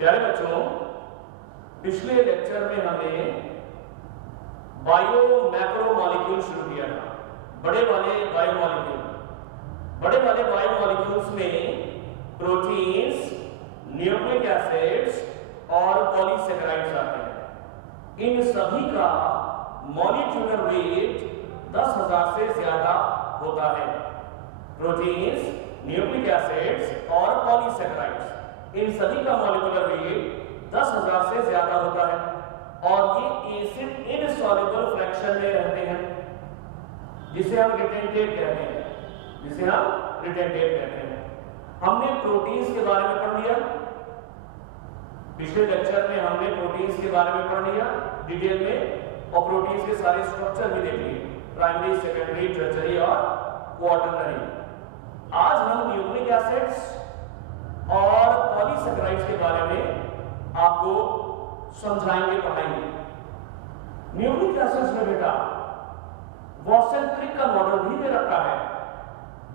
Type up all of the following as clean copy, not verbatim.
प्यारे बच्चों, पिछले लेक्चर में हमने बायो मैक्रो मॉलिक्यूल शुरू किया था। बड़े वाले बायो मॉलिक्यूल्स में प्रोटीन्स, न्यूक्लिक एसिड्स और पॉलीसेकेराइड्स आते हैं। इन सभी का मॉलिक्यूलर वेट 10,000 से ज्यादा होता है। प्रोटीन्स, न्यूक्लिक एसिड्स और पॉलीसेकेराइड्स, इन सभी का मॉलिक्यूलर वेट 10,000 से ज्यादा होता है और ये एसिड इनसॉल्युबल फ्रैक्शन में रहते हैं, जिसे हम रिटेंटेट कहते हैं। हमने प्रोटीन्स के बारे में पढ़ लिया। पिछले लेक्चर में हमने प्रोटीन्स के बारे में पढ़ लिया डिटेल में, और प्रोटीन्स के सारे स्ट्रक्चर भी देख लिए, प्राइमरी, सेकेंडरी, टर्शियरी और क्वाटरनरी। आज हम न्यूक्लिक एसिड्स और पॉलीसेकेराइड्स के बारे में आपको समझाएंगे, पढ़ाएंगे। न्यूक्लिक एसिड्स में बेटा वॉटसन-क्रिक का मॉडल भी दे रखा है,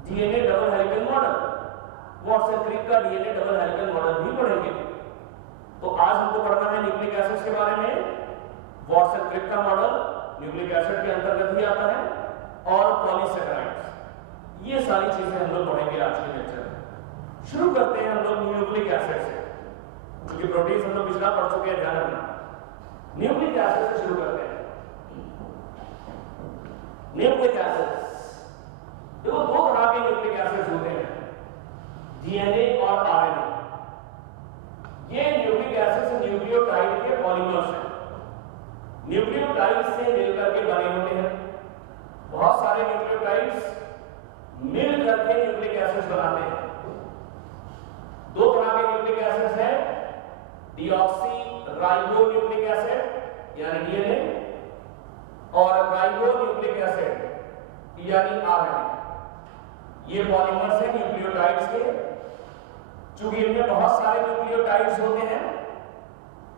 डीएनए डबल हेलिकल मॉडल। वॉटसन-क्रिक का डीएनए डबल हेलिकल मॉडल भी पढ़ेंगे। तो आज हमको पढ़ना है न्यूक्लिक एसिड्स के बारे में। वॉटसन-क्रिक का मॉडल न्यूक्लिक एसिड के अंतर्गत ही आता है, और पॉलीसेकेराइड्स। ये सारी चीजें हम लोग पढ़ेंगे आज के लेक्चर में। शुरू करते हैं हम लोग न्यूक्लिक एसिड से, क्योंकि प्रोटीन्स हम लोग पिछला पढ़ चुके हैं, ध्यान रखना। न्यूक्लिक एसिड से शुरू करते हैं। न्यूक्लिक एसिड्स, देखो दो तरह के न्यूक्लिक एसिड्स होते हैं, डीएनए और आरएनए। ये न्यूक्लिक एसिड्स न्यूक्लियोटाइड के पॉलीमर्स हैं, न्यूक्लियोटाइड से मिलकर के बने होते हैं। बहुत सारे न्यूक्लियोटाइड्स मिल करके न्यूक्लिक एसिड्स बनाते हैं। दो तरह के न्यूक्लिक एसिड्स हैं, डीऑक्सी राइबो न्यूक्लिक एसिड यानी डीएनए, और राइबो न्यूक्लिक एसिड यानी आरएनए। ये पॉलीमर्स हैं न्यूक्लियोटाइड्स के। चूंकि इनमें बहुत सारे न्यूक्लियोटाइड्स होते हैं,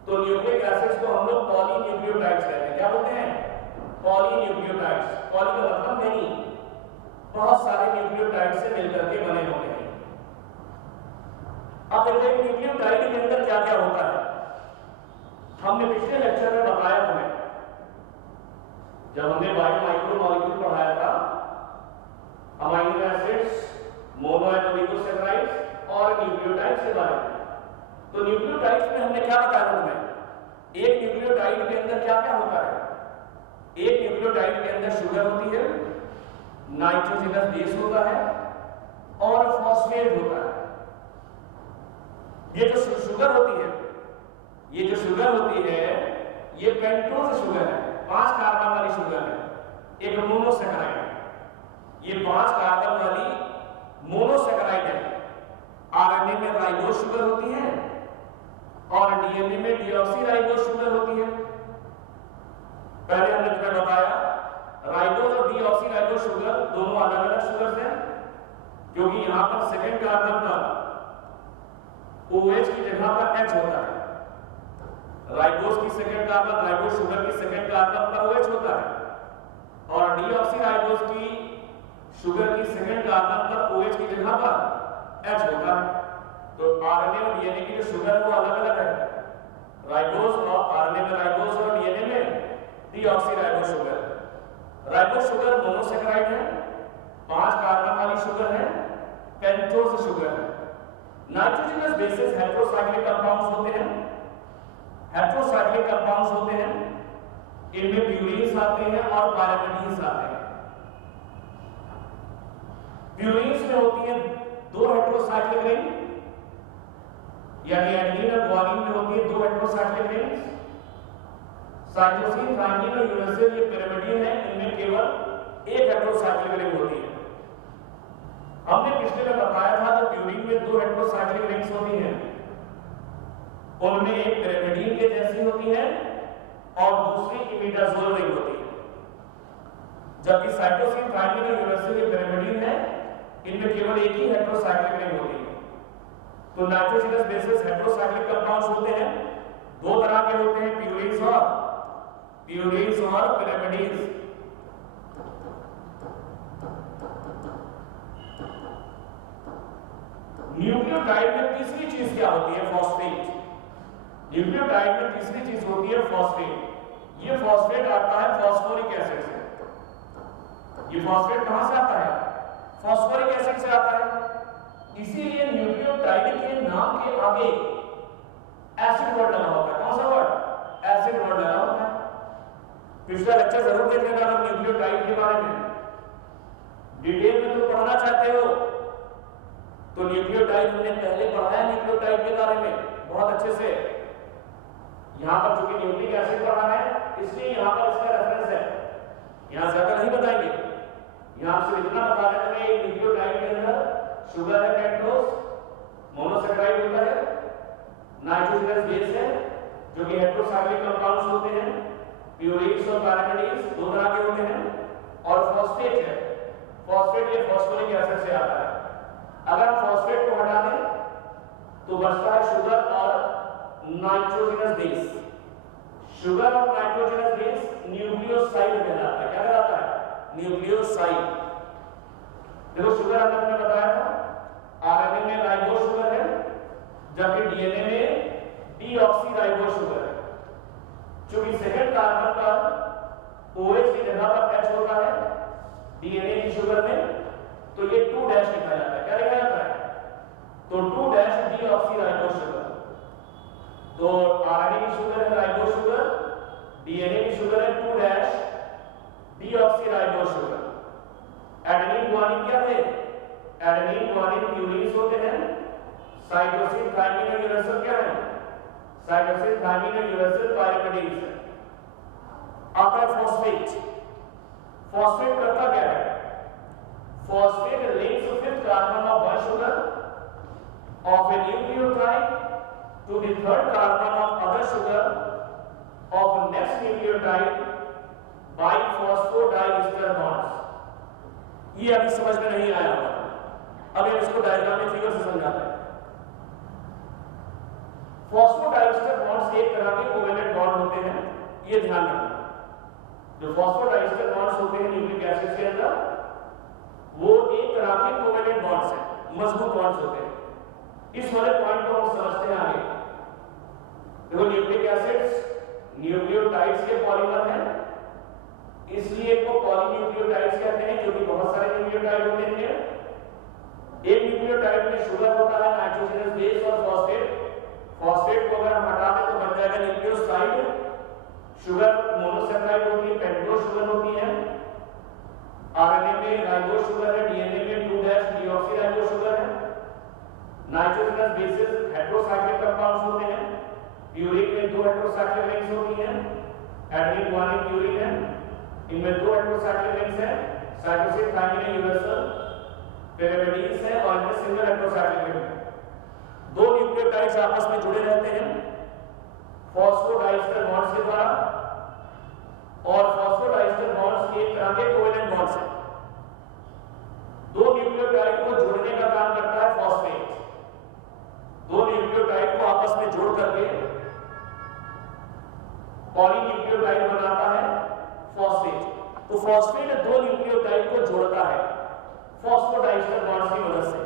तो न्यूक्लिक एसिड्स को हम लोग पॉलीन्यूक्लियोटाइड्स कहते हैं। क्या बोलते हैं? पॉलीन्यूक्लियोटाइड्स। पॉली का मतलब नहीं, बहुत सारे न्यूक्लियोटाइड से मिलकर के बने होते हैं। अब देखते हैं न्यूक्लियोटाइड के अंदर क्या क्या होता है। हमने पिछले लेक्चर में बताया हमें, जब हमने बायो माइक्रो मॉलिक्यूल पढ़ाया था, amino acids, mono and oligosaccharides और न्यूक्लियोटाइड्स के बारे में। तो न्यूक्लियोटाइड्स में हमने क्या बताया हमें? एक न्यूक्लियोटाइड के अंदर क्या क्या होता है? एक न्यूक्लियोटाइड के अंदर शुगर होती है, नाइट्रोजनस बेस होता है और फॉस्फेट होता है। ये जो शुगर होती है, ये पेंटोज शुगर है, 5 कार्बन वाली शुगर है, एक मोनोसैकेराइड है। ये 5 कार्बन वाली मोनोसैकेराइड है। आरएनए में राइबोज शुगर होती है और डीएनए में डीऑक्सीराइबोज शुगर होती है। पहले हमने तुम्हें बताया, राइबोज और डीऑक्सीराइबोज शुगर दोनों अलग अलग शुगर्स हैं, क्योंकि यहां पर सेकेंड कार्बन पर OH की जगह पर H होता है। राइबोज की सेकेंड कार्बन, राइबोज शुगर की सेकेंड कार्बन पर OH होता है, और डीऑक्सीराइबोज की शुगर की सेकेंड कार्बन पर OH की जगह पर H होता है। तो आरएनए और डीएनए की जो शुगर है वो अलग अलग है। राइबोज और आरएनए में राइबोज और डीएनए में deoxyribose sugar. Ribose sugar monosaccharide है, 5 कार्बन वाली शुगर है, पेंटोज शुगर है। नाइट्रोजनस बेसिस हेटेरोसाइक्लिक कंपाउंड्स होते हैं, इनमें प्यूरीन्स आते हैं और पायरिमिडीन्स आते हैं। प्यूरीन्स में होती है 2 हेटेरोसाइक्लिक रिंग, यानी एडेनिन और ग्वानिन में होती है 2 हेटेरोसाइक्लिक रिंग्स। साइटोसिन, थायमिन और यूरेसिल ये पिरिमिडीन है, इनमें केवल 1 हेटेरोसाइक्लिक रिंग होती है। हमने पिछले में बताया था कि प्यूरीन में 2 हेटेरोसाइक्लिक रिंग्स होती हैं, उनमें एक पिरिमिडीन के जैसी होती है और दूसरी इमिडाजोल रिंग होती है। जबकि साइटोसिन, थायमिन और यूरेसिल ये पिरिमिडीन है, इनमें केवल एक ही हेटेरोसाइक्लिक रिंग होती है। तो नाइट्रोजनस बेसिस हेटेरोसाइक्लिक कंपाउंड्स होते हैं, 2 तरह के होते हैं, प्यूरीन्स और पिरिमिडीन्स। न्यूक्लियोटाइड में तीसरी चीज क्या होती है? फॉस्फेट। न्यूक्लियोटाइड में तीसरी चीज होती है फॉस्फेट। ये फॉस्फेट आता है फॉस्फोरिक एसिड से। ये फॉस्फेट कहां से आता है? फॉस्फोरिक एसिड से आता है। इसीलिए न्यूक्लियोटाइड के नाम के आगे एसिड वर्ड लगा होता है। कौन सा वर्ड? एसिड वर्ड लगा होता है। पिछला लेक्चर जरूर देख लेना अगर न्यूक्लियोटाइड के बारे में डिटेल में तो पढ़ना चाहते हो तो न्यूक्लियोटाइड हमने पहले पढ़ा है न्यूक्लियोटाइड के बारे में बहुत अच्छे से। यहां पर चूंकि न्यूक्लिक एसिड पढ़ा है इसलिए यहां पर इसका रेफरेंस है, यहां ज्यादा नहीं बताएंगे। यहां सिर्फ इतना बता रहे हैं कि न्यूक्लियोटाइड के अंदर शुगर है, पेंटोज, मोनोसैकेराइड होता है, नाइट्रोजनस बेस है जो कि हेटेरोसाइक्लिक कंपाउंड्स होते हैं, प्यूरिन्स और पैरामिडीन्स दो तरह के होते हैं, और फॉस्फेट है। फॉस्फेट ये फॉस्फोरिक एसिड से आता है। अगर हम फॉस्फेट को हटा दें तो बचता है शुगर और नाइट्रोजनस बेस। शुगर और नाइट्रोजनस बेस न्यूक्लियोसाइड कहलाता है। क्या कहलाता है? न्यूक्लियोसाइड। देखो शुगर हमने बताया था आरएनए में राइबोस शुगर है जबकि डीएनए में डीऑक्सीराइबोस शुगर है। क्योंकि सेकंड कार्बन पर OH की जगह पर H होता है डीएनए की शुगर में तो ये 2' लिखा जाता है। क्या लिखा जाता है? तो 2' डीऑक्सीराइबोस शुगर। तो आरएनए की शुगर है राइबोस शुगर, डीएनए की शुगर है 2' डीऑक्सीराइबोस शुगर। एडेनिन गुआनिन क्या थे? एडेनिन गुआनिन प्यूरिन्स होते हैं। साइटोसिन थाइमिन और यूरेसिल क्या है? साइटोसिन थाइमिन और यूरेसिल पाइरिमिडीन्स है। आता है फॉस्फेट। फॉस्फेट करता क्या है? Phosphate links fifth carbon of one sugar of a nucleotide to the third carbon of other sugar of next nucleotide by phosphodiester bonds। ये अभी समझ में नहीं आया होगा, अब हम इसको डायग्राम में फिगर से समझाते हैं। फॉस्फोडाइस्टर बॉन्ड्स एक तरह के कोवेलेंट बॉन्ड होते हैं, ये ध्यान रखना। जो फॉस्फोडाइस्टर बॉन्ड्स होते हैं न्यूक्लिक एसिड के अंदर वो एक तरह के कोवेलेंट बॉन्ड्स हैं, मजबूत बॉन्ड्स होते हैं। इस वाले पॉइंट को हम समझते हैं आगे। देखो न्यूक्लिक एसिड्स न्यूक्लियोटाइड्स के पॉलीमर हैं, इसलिए इनको पॉलीन्यूक्लियोटाइड्स कहते हैं क्योंकि बहुत सारे न्यूक्लियोटाइड होते हैं। एक न्यूक्लियोटाइड में शुगर होता है, नाइट्रोजनस बेस और फॉस्फेट। फॉस्फेट को अगर हम हटा दें तो बन जाएगा न्यूक्लियोसाइड। शुगर मोनोसैकेराइड होती है, पेंटोज शुगर होती है। आरएनए में राइबोस शुगर है, डीएनए में 2' डीऑक्सीराइबोस शुगर है। नाइट्रोजनस बेसेस हेटेरोसाइक्लिक कंपाउंड्स होते हैं। प्यूरिन में 2 हेटेरोसाइक्लिक रिंग्स होती हैं, एडेनिन गुआनिन प्यूरिन है, इनमें 2 हेटेरोसाइक्लिक रिंग्स हैं, साइटोसिन थाइमिन यूरेसिल पैरामिडीन्स है और इनमें सिंगल हेटेरोसाइक्लिक रिंग है। दो न्यूक्लियोटाइड्स आपस में जुड़े रहते हैं फॉस्फोडाइस्टर बॉन्ड्स के द्वारा, और फॉस्फोडाइस्टर बॉन्ड्स एक तरह के कोवेलेंट बॉन्ड्स हैं। दो न्यूक्लियोटाइड को जोड़ने का काम करता है फॉस्फेट। दो न्यूक्लियोटाइड को आपस में जोड़ करके पॉलीन्यूक्लियोटाइड बनाता है फॉस्फेट। तो फॉस्फेट दो न्यूक्लियोटाइड को जोड़ता है फॉस्फोडाइस्टर बॉन्ड्स की मदद से।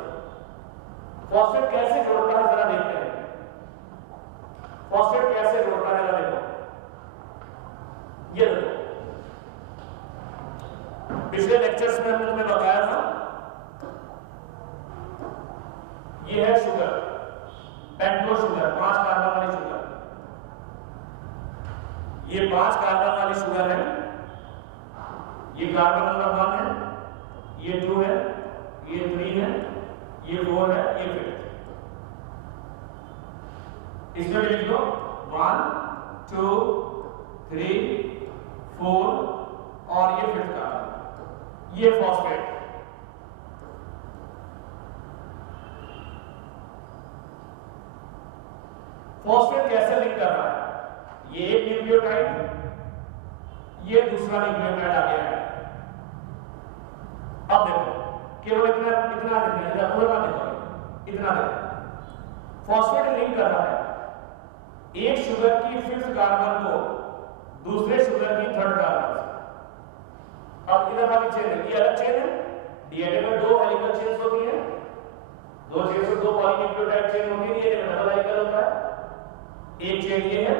फॉस्फेट कैसे जोड़ता है जरा देखते हैं। फॉस्फेट कैसे जोड़ता है जरा देखो। ये देखो पिछले लेक्चर्स में हमने तुम्हें बताया था, ये है शुगर, पेंटोज शुगर, 5 कार्बन वाली शुगर। ये 5 कार्बन वाली शुगर है, ये कार्बन नंबर 1 है, ये 2 है, ये 3 है, ये 4 है, ये 5। इसमें भी लिख दो 1 2 3 4 और ये 5th कार्बन, ये फॉस्फेट। फॉस्फेट कैसे लिंक कर रहा है? ये एक न्यूक्लियोटाइड, ये दूसरा न्यूक्लियोटाइड आ गया है। अब देखो केवल इतना इतना देखना, पूरा ना देखो, इतना देखो। फॉस्फेट लिंक कर रहा है एक शुगर की 5th कार्बन को दूसरे शुगर की 3rd कार्बन से। अब इधर वाली चेन है, ये अलग चेन है। डीएनए में 2 हेलिकल चेन्स होती हैं, 2 चेन से 2 पॉलीन्यूक्लियोटाइड चेन होती है, ये डबल हेलिकल होता है। एक चेन ये है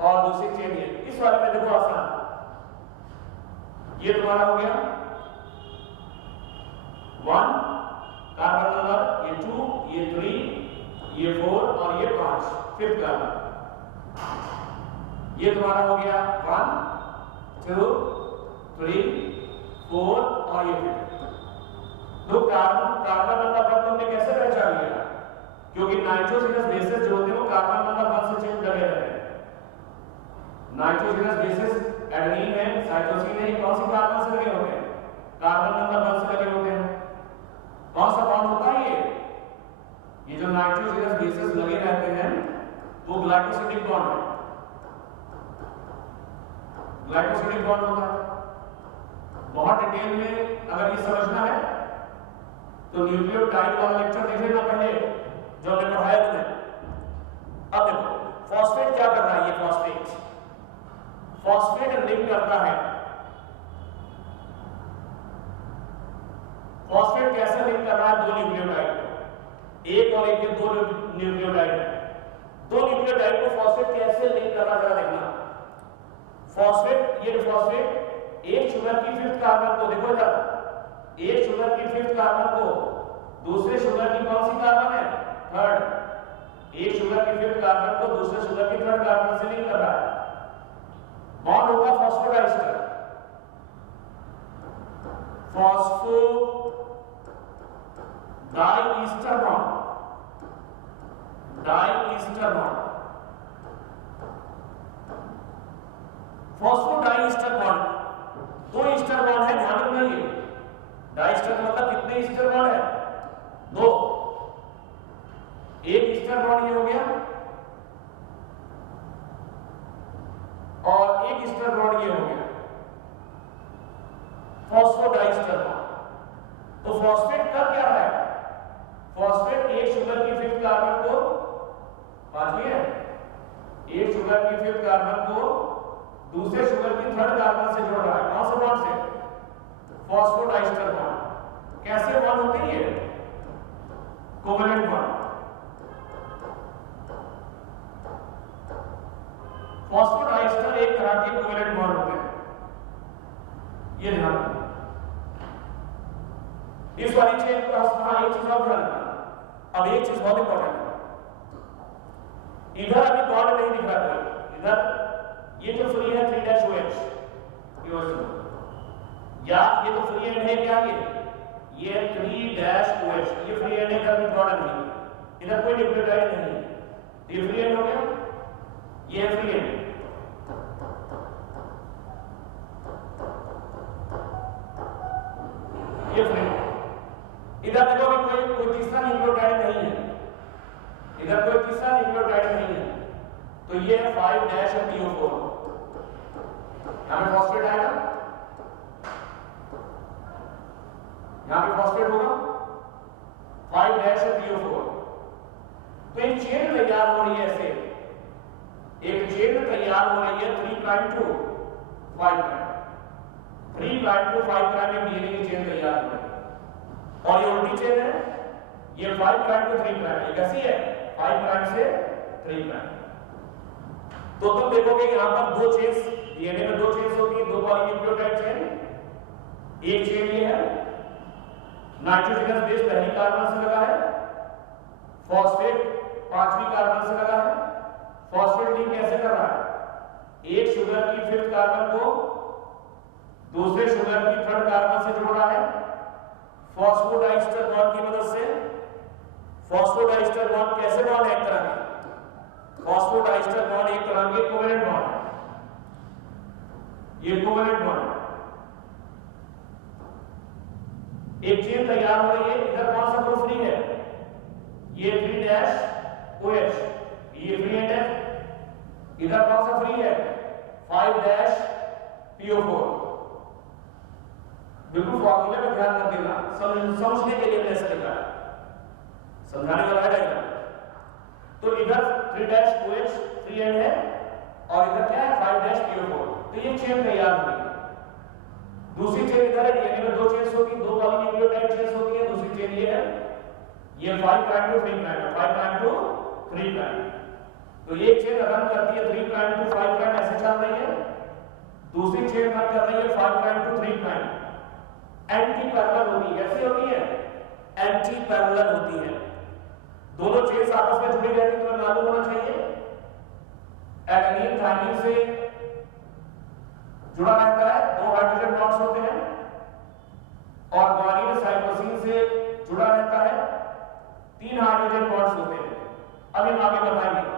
और दूसरी चेन ये। इस वाले में देखो आसान, ये तुम्हारा हो गया 1 कार्बन नंबर, ये 2, ये 3, ये 4 और ये 5 फिफ्थ कार्बन। ये तुम्हारा हो गया 1 2 3 4 और ये 5। तो कार्बन नंबर पर तुमने कैसे पहचान लिया? क्योंकि नाइट्रोजनस बेसेस जो होते हैं वो कार्बन नंबर 1 से चेंज लगे रहते हैं। नाइट्रोजनस बेसेस एडेनिन है, साइटोसिन है, कौन सी कार्बन से लगे होते हैं? कार्बन नंबर 1 से लगे होते हैं। कौन सा बॉन्ड होता है ये जो नाइट्रोजनस बेसेस लगे रहते हैं वो ग्लाइकोसिडिक बॉन्ड है। ग्लाइकोसिडिक बॉन्ड होता है। बहुत डिटेल में अगर ये समझना है तो न्यूक्लियोटाइड वाला लेक्चर देख लेना पहले जो हमने पढ़ाया तुम्हें। अब देखो फॉस्फेट क्या कर रहा है? ये फॉस्फेट लिंक करता है। फॉस्फेट कैसे लिंक कर रहा है? दो न्यूक्लियोटाइड को, एक और एक के दो न्यूक्लियोटाइड है। दो न्यूक्लियोटाइड को फॉस्फेट कैसे लिंक कर रहा है जरा देखना। फॉस्फेट, ये फॉस्फेट एक शुगर की फिफ्थ कार्बन को, देखो जरा, एक शुगर की फिफ्थ कार्बन को दूसरे शुगर की कौन सी कार्बन है? थर्ड। एक शुगर की फिफ्थ कार्बन को दूसरे शुगर की थर्ड कार्बन से लिंक कर रहा है। बॉन्ड होगा phosphodiester. Phospho diester bond, diester bond, phosphodiester bond. दो ईस्टर बॉन्ड है, ध्यान रखना। ये डाइईस्टर मतलब कितने ईस्टर बॉन्ड है? दो। एक ईस्टर बॉन्ड ये हो गया और एक ईस्टर बॉन्ड ये हो गया, फॉस्फोडाइईस्टर बॉन्ड। तो फॉस्फेट कर क्या रहा है? फॉस्फेट एक शुगर की फिफ्थ कार्बन को, पांचवी है, एक शुगर की फिफ्थ कार्बन को दूसरे शुगर की थर्ड कार्बन से जोड़ रहा है। कौन से बॉन्ड से? Phosphodiester bond. कैसे बॉन्ड होते हैं ये? Covalent bond. फॉस्फोडाइस्टर एक तरह के कोवेलेंट बॉन्ड होते हैं, ये ध्यान रखना। इस वाली चेन को हाँ एक चीज और ध्यान रखना। अब एक चीज बहुत इंपॉर्टेंट है, इधर अभी बॉन्ड नहीं दिख रहा कोई, इधर ये जो फ्री है 3-OH, या ये तो फ्री एंड है क्या? ये 3-OH, ये फ्री एंड है, इधर बॉन्ड नहीं, इधर कोई न्यूक्लियोटाइड नहीं है, ये फ्री एंड हो गया, ये फ्री एंड। ये फ्री, इधर देखो अभी कोई तीसरा न्यूक्लियोटाइड नहीं है, इधर कोई तीसरा न्यूक्लियोटाइड नहीं है, तो ये है 5-PO4। यहां पे फॉस्फेट आएगा, यहां पे फॉस्फेट होगा 5-PO4। तो एक चेन तैयार हो रही है, ऐसे एक चेन तैयार हो रही है 3' to 5', 3' to 5' में डीएनए की चेन तैयार हो रही है। और ये उल्टी चेन है, ये 5' to 3', ये कैसी है? 5' से 3'। तो तुम देखोगे यहां पर दो चेन्स, डीएनए में दो चेन्स होती है, दो पॉलीन्यूक्लियोटाइड चेन। एक चेन ये है, नाइट्रोजनस बेस पहली कार्बन से लगा है, फॉस्फेट पांचवी कार्बन से लगा है। फॉस्फेट लिंक कैसे कर रहा है? एक शुगर की फिफ्थ कार्बन को दूसरे शुगर की थर्ड कार्बन से जोड़ रहा है फॉस्फोडाइस्टर बॉन्ड की मदद से। फॉस्फोडाइस्टर बॉन्ड कैसे बॉन्ड है? एक तरह का फॉस्फोडाइस्टर बॉन्ड एक तरह के कोवेलेंट बॉन्ड है, ये कोवेलेंट बॉन्ड है। एक चेन तैयार हो रही है, इधर कौन सा ग्रुप फ्री है? ये 3-OH, ये फ्री एंड है। इधर कौन सा फ्री है? 5-PO4। बिल्कुल फॉर्मूले में ध्यान रख देना, समझने के लिए ऐसा लिखा है, समझाने वाला है। तो इधर 3-OH फ्री एंड है और इधर क्या है? 5-PO4। तो ये चेन तैयार हो रही है। दूसरी चेन इधर है, डीएनए में दो चेन्स होती है, दो पॉलीन्यूक्लियोटाइड चेन्स होती है। दूसरी चेन ये है, ये 5' to 3', 5' to 3'। तो तो एक चेन रन करती है 3 प्राइम टू 5 प्राइम ऐसे चल रही है, दूसरी चेन रन कर रही है 5 prime to 3 prime. Anti parallel होती है। कैसी होती है? एंटी पैरेलल होती है। दोनों चेन्स आपस में जुड़ी रहती है, तुम्हें मालूम होना चाहिए। एडेनिन थाइमिन से जुड़ा रहता है, 2 हाइड्रोजन बॉन्ड्स होते हैं, और ग्वानिन साइटोसिन से जुड़ा रहता है, 3 हाइड्रोजन बॉन्ड्स होते हैं। अब हम आगे बताएंगे।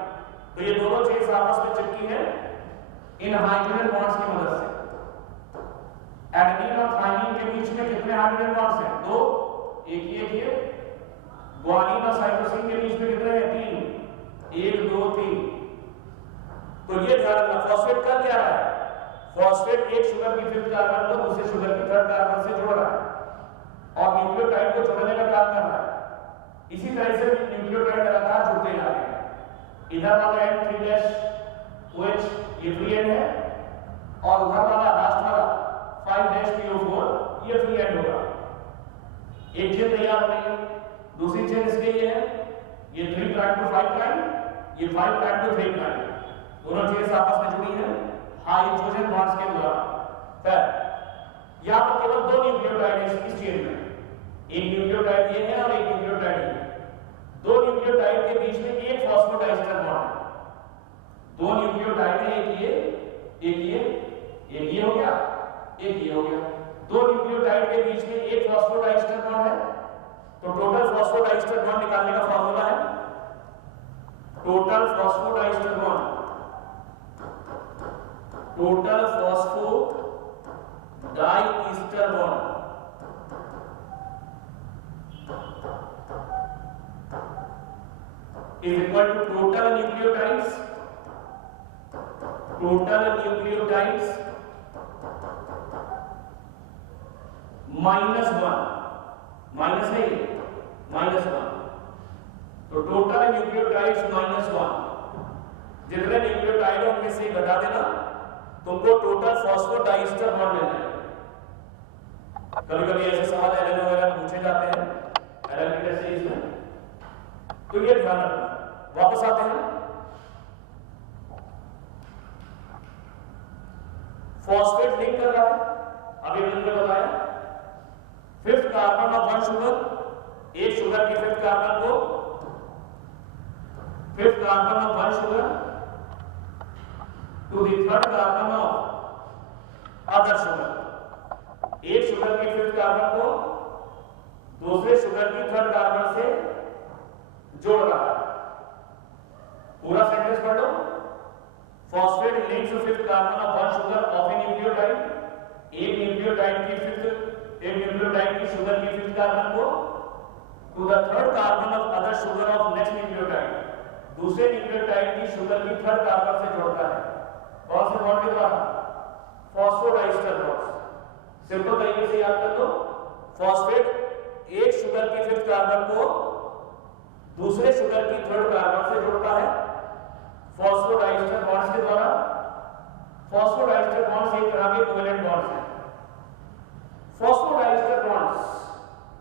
तो ये दोनों चेन्स आपस में चिपकी है इन हाइड्रोजन बॉन्ड्स की मदद से। एडेनिन और थाइमिन के बीच में कितने हाइड्रोजन बॉन्ड्स हैं? 2। एक ये ग्वानिन और साइटोसिन के बीच में कितने हैं? 3। 1 2 3। तो ये ध्यान रखना। फॉस्फेट का क्या है? फॉस्फेट एक शुगर की 5th कार्बन को दूसरे शुगर की 3rd कार्बन से जोड़ रहा है और न्यूक्लियोटाइड को जोड़ने का काम कर रहा है। इसी तरह से न्यूक्लियोटाइड लगातार जुड़ते जा रहे हैं। इधर वाला एंड 3' ये फ्री एंड है, और उधर वाला लास्ट वाला 5'PO4 ये फ्री एंड होगा। एक चेन तैयार हो रही है, दूसरी चेन इसके ये है, ये 3 प्राइम टू 5 प्राइम, ये 5 प्राइम टू 3 प्राइम। दोनों चेन्स आपस में जुड़ी है हाइड्रोजन बॉन्ड्स के द्वारा। फिर यहां पर केवल 2 न्यूक्लियोटाइड है इस चेन में। एक न्यूक्लियोटाइड ये है और एक न्यूक्लियोटाइड ये। 2 न्यूक्लियोटाइड के बीच में एक फॉस्फोडाइस्टर बॉन्ड है। 2 न्यूक्लियोटाइड है, एक ये हो गया, एक ये हो गया। 2 न्यूक्लियोटाइड के बीच में एक फॉस्फोडाइस्टर बॉन्ड है। तो टोटल फॉस्फोडाइस्टर बॉन्ड निकालने का फॉर्मूला है total phosphodiester bond is equal to total nucleotides minus 1, minus है ये, -1। तो टोटल न्यूक्लियोटाइड्स -1। जितने न्यूक्लियोटाइड उनमें से घटा देना, तुमको टोटल फॉस्फोडाइस्टर बॉन्ड मिलना है। कभी-कभी ऐसे सवाल एलन वगैरह पूछे जाते हैं एलन की सीरीज में, तो ये ध्यान रखना। वापस आते हैं। फॉस्फेट लिंक कर रहा है, अभी मैंने बताया 5th कार्बन ऑफ 1 शुगर, एक शुगर की 5th कार्बन को 5th carbon of 1 sugar to the 3rd carbon of other sugar. एक शुगर की 5th कार्बन को दूसरे शुगर की 3rd कार्बन से जोड़ रहा है। पूरा सेंटेंस पढ़ लो। Phosphate links 5th carbon of 1 sugar of a nucleotide. एक न्यूक्लियोटाइड की शुगर की 5th कार्बन को to the 3rd carbon of other sugar of next nucleotide, दूसरे न्यूक्लियोटाइड की शुगर की 3rd कार्बन से जोड़ता है। कौन से बॉन्ड के द्वारा? Phosphodiester bond. सिंपल तरीके से याद कर दो। फॉस्फेट एक शुगर की 5th कार्बन को दूसरे शुगर की 3rd कार्बन से जोड़ता है फॉस्फोडाइस्टर बॉन्ड्स के द्वारा। फॉस्फोडाइस्टर बॉन्ड्स एक तरह के कोवेलेंट बॉन्ड्स हैं। फॉस्फोडाइस्टर बॉन्ड्स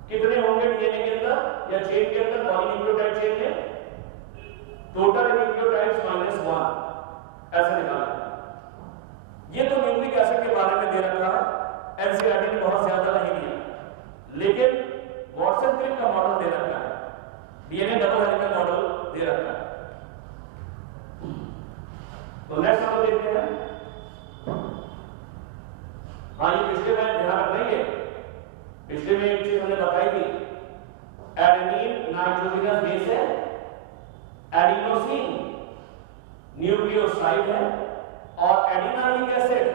कितने होंगे डीएनए के अंदर या चेन के अंदर, पॉलीन्यूक्लियोटाइड चेन में? टोटल न्यूक्लियोटाइड्स -1 ऐसे निकालें। ये तो न्यूक्लिक एसिड के बारे में दे रखा है, एनसीईआरटी ने बहुत ज्यादा नहीं दिया, लेकिन वाटसन क्रिक का मॉडल दे रखा है, डीएनए डबल हेलिकल मॉडल दे रखा है। तो नेक्स्ट मॉडल देखते हैं। हाँ, ये पिछले में ध्यान रखना है। पिछले में एक चीज हमने बताई थी, एडेनिन नाइट्रोजनस बेस है, एडिनोसिन न्यूक्लियोसाइड है, और एडिनाइलिक एसिड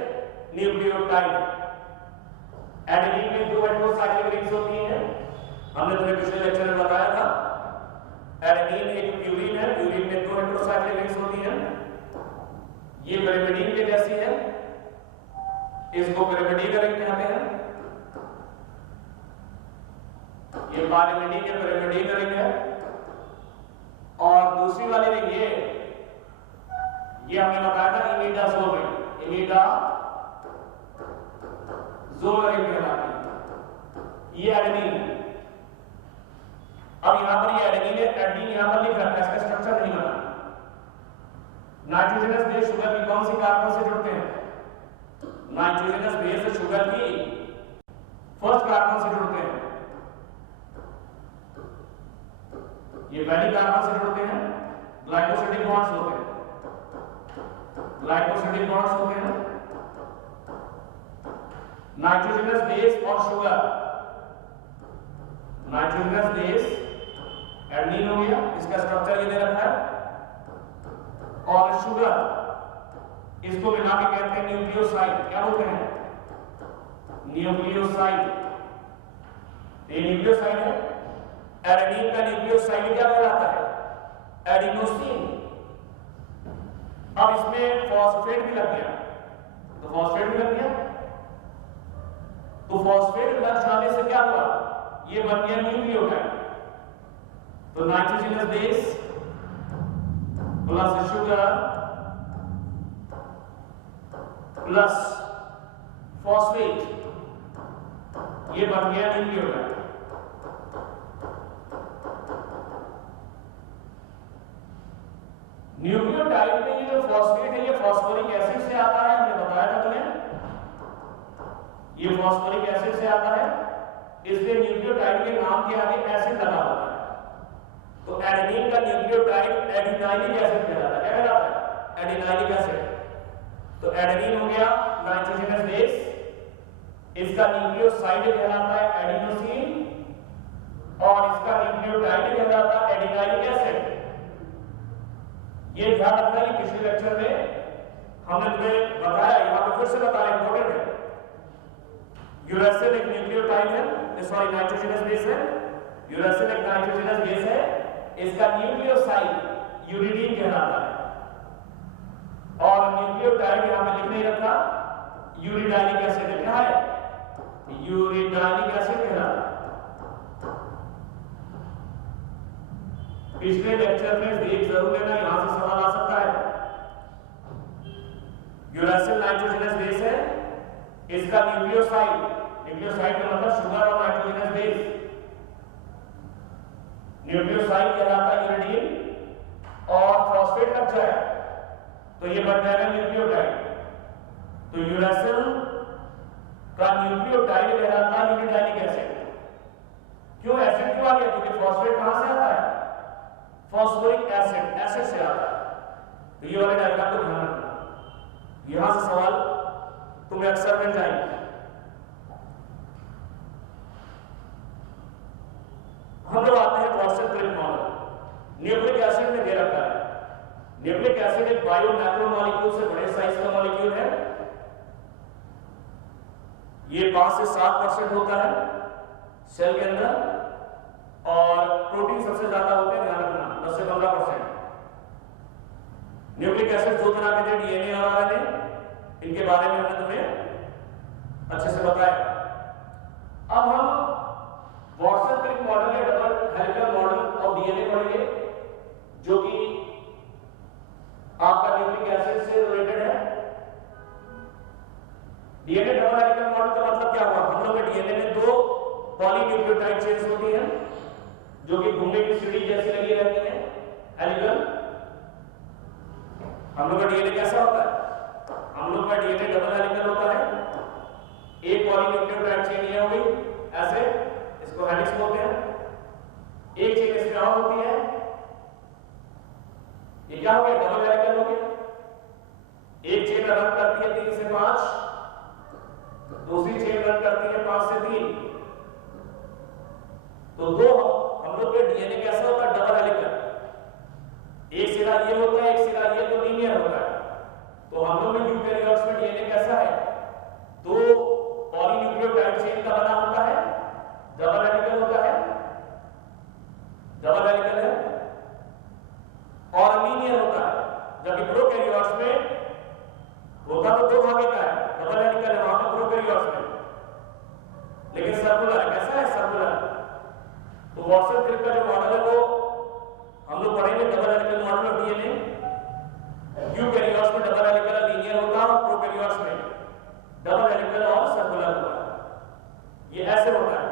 न्यूक्लियोटाइड। एडेनिन में 2 हेटेरोसाइक्लिक रिंग्स होती हैं, हमने तुम्हें पिछले लेक्चर में बताया था। एडेनिन एक प्यूरिन है, प्यूरिन में 2 हेटेरोसाइक्लिक रिंग्स होती हैं। ये पिरिमिडीन के जैसी है, इसको पिरिमिडीन रिंग कहते हैं। ये पारिमिडीन के पिरिमिडीन रिंग है, और दूसरी वाली रिंग ये हमने बताया था इमिडाज़ोल रिंग, इमिडाज़ोल रिंग कहलाती है। ये एडेनिन है। अब यहां पर ये एडेनिन है, एडेनिन यहां पर लिख रखा है, इसका स्ट्रक्चर नहीं बना। नाइट्रोजनस बेस शुगर की कौन सी कार्बन से जुड़ते हैं? नाइट्रोजनस बेस शुगर की फर्स्ट कार्बन से जुड़ते हैं। ये पहली कार्बन से जुड़ते हैं, ग्लाइकोसिडिक बॉन्ड्स होते हैं, ग्लाइकोसिडिक बॉन्ड्स होते हैं। नाइट्रोजनस बेस और शुगर, नाइट्रोजनस बेस एडेनिन हो गया, इसका स्ट्रक्चर ये दे रखा है, और शुगर इसको मिला के कहते हैं न्यूक्लियोसाइड। क्या बोलते हैं? न्यूक्लियोसाइड। ये न्यूक्लियोसाइड है। एडेनिन का न्यूक्लियोसाइड क्या कहलाता है? एडिनोसिन। अब इसमें फॉस्फेट भी लग गया, तो फॉस्फेट भी लग गया, तो फॉस्फेट लग जाने से क्या हुआ? ये बन गया न्यूक्लियोटाइड। तो nitrogenous base plus sugar plus phosphate, ये बन गया न्यूक्लियोटाइड। न्यूक्लियोटाइड में ये जो फॉस्फेट है, ये फॉस्फोरिक एसिड से आता है, हमने बताया था तुम्हें, ये फॉस्फोरिक एसिड से आता है, इसलिए न्यूक्लियोटाइड के नाम के आगे एसिड लगा होता है। तो एडेनिन का न्यूक्लियोटाइड एडिनाइलिक एसिड कहलाता है। क्या कहलाता है? Adenylic acid. तो एडेनिन हो गया नाइट्रोजनस बेस, इसका न्यूक्लियोसाइड कहलाता है एडिनोसिन, और इसका न्यूक्लियोटाइड कहलाता है एडिनाइलिक एसिड। ये ध्यान रखना कि पिछले लेक्चर में हमने तुम्हें बताया, यहां पे फिर से बताया, इंपॉर्टेंट है। यूरेसिल एक न्यूक्लियोटाइड है, सॉरी नाइट्रोजनस बेस है, यूरेसिल एक नाइट्रोजनस बेस है, इसका न्यूक्लियोसाइड यूरिडीन कहलाता है, और न्यूक्लियोटाइड यहां पे लिख नहीं रखा, यूरिडाइलिक एसिड क्या है? यूरिडाइलिक एसिड कहलाता है। पिछले लेक्चर में देख जरूर लेना, यहां से सवाल आ सकता है। यूरेसिल नाइट्रोजनस बेस है, इसका न्यूक्लियोसाइड, न्यूक्लियोसाइड का मतलब शुगर और नाइट्रोजनस बेस, न्यूक्लियोसाइड कहलाता है यूरिडीन, और फॉस्फेट लग जाए तो ये बन जाएगा न्यूक्लियोटाइड। तो यूरेसिल का न्यूक्लियोटाइड कहलाता है यूरिडाइलिक एसिड। क्यों एसिड क्यों आ गया? क्योंकि फॉस्फेट कहां से आता है? फॉस्फोरिक एसिड, एसिड से आता है। तो ये वाले डायग्राम को ध्यान रखना, यहां से सवाल तुम्हें अक्सर मिल जाएंगे। हम लोग आते हैं वॉटसन-क्रिक मॉडल। न्यूक्लिक एसिड में दे रखा है, न्यूक्लिक एसिड एक बायो मैक्रोमोलेक्यूल से बड़े साइज का मॉलिक्यूल है। ये 5 से 7% होता है सेल के अंदर, और प्रोटीन सबसे ज्यादा होते हैं, ध्यान रखना 10 से 15%। न्यूक्लिक एसिड दो तरह के थे, डीएनए और आरएनए, इनके बारे में हमने तुम्हें अच्छे से बताया। अब हम वॉटसन-क्रिक मॉडल या double helical model of DNA पढ़ेंगे, जो कि आपका न्यूक्लिक एसिड से रिलेटेड है। डीएनए डबल हेलिकल मॉडल का मतलब क्या हुआ? हम लोग के डीएनए में 2 पॉलीन्यूक्लियोटाइड चेन्स होती हैं, जो कि घूमने की सीढ़ी जैसी लगी रहती है, हेलिकल। हम लोग का डीएनए कैसा होता है? हम लोग का डीएनए डबल हेलिकल होता है। एक पॉलीन्यूक्लियोटाइड चेन ये हो गई ऐसे, इसको हेलिक्स बोलते हैं। एक चेन इसमें और होती है, ये क्या हो गया? डबल हेलिकल हो गया। एक चेन रन करती है 3 से 5, दूसरी चेन रन करती है 5 से 3। तो दो हम लोग के डीएनए कैसा होता है? Double helical. एक सिरा ये होता है, एक सिरा ये, तो लीनियर होता है। तो हम लोग में यूकेरियोट्स में डीएनए कैसा है? 2 पॉलीन्यूक्लियोटाइड चेन का बना होता है, डबल हेलिकल होता है, डबल हेलिकल है, और लीनियर होता है। जबकि प्रोकैरियोट्स में होता तो 2 भागे का है, डबल हेलिकल है वहां पे प्रोकैरियोट्स में, लेकिन सर्कुलर है। कैसा है? सर्कुलर। तो वॉटसन-क्रिक का जो मॉडल है वो हम लोग पढ़ेंगे, double helical model of DNA. Eukaryotes में डबल हेलिकल लीनियर होता है, और प्रोकैरियोट्स में डबल हेलिकल और सर्कुलर होता है। ये ऐसे होता है,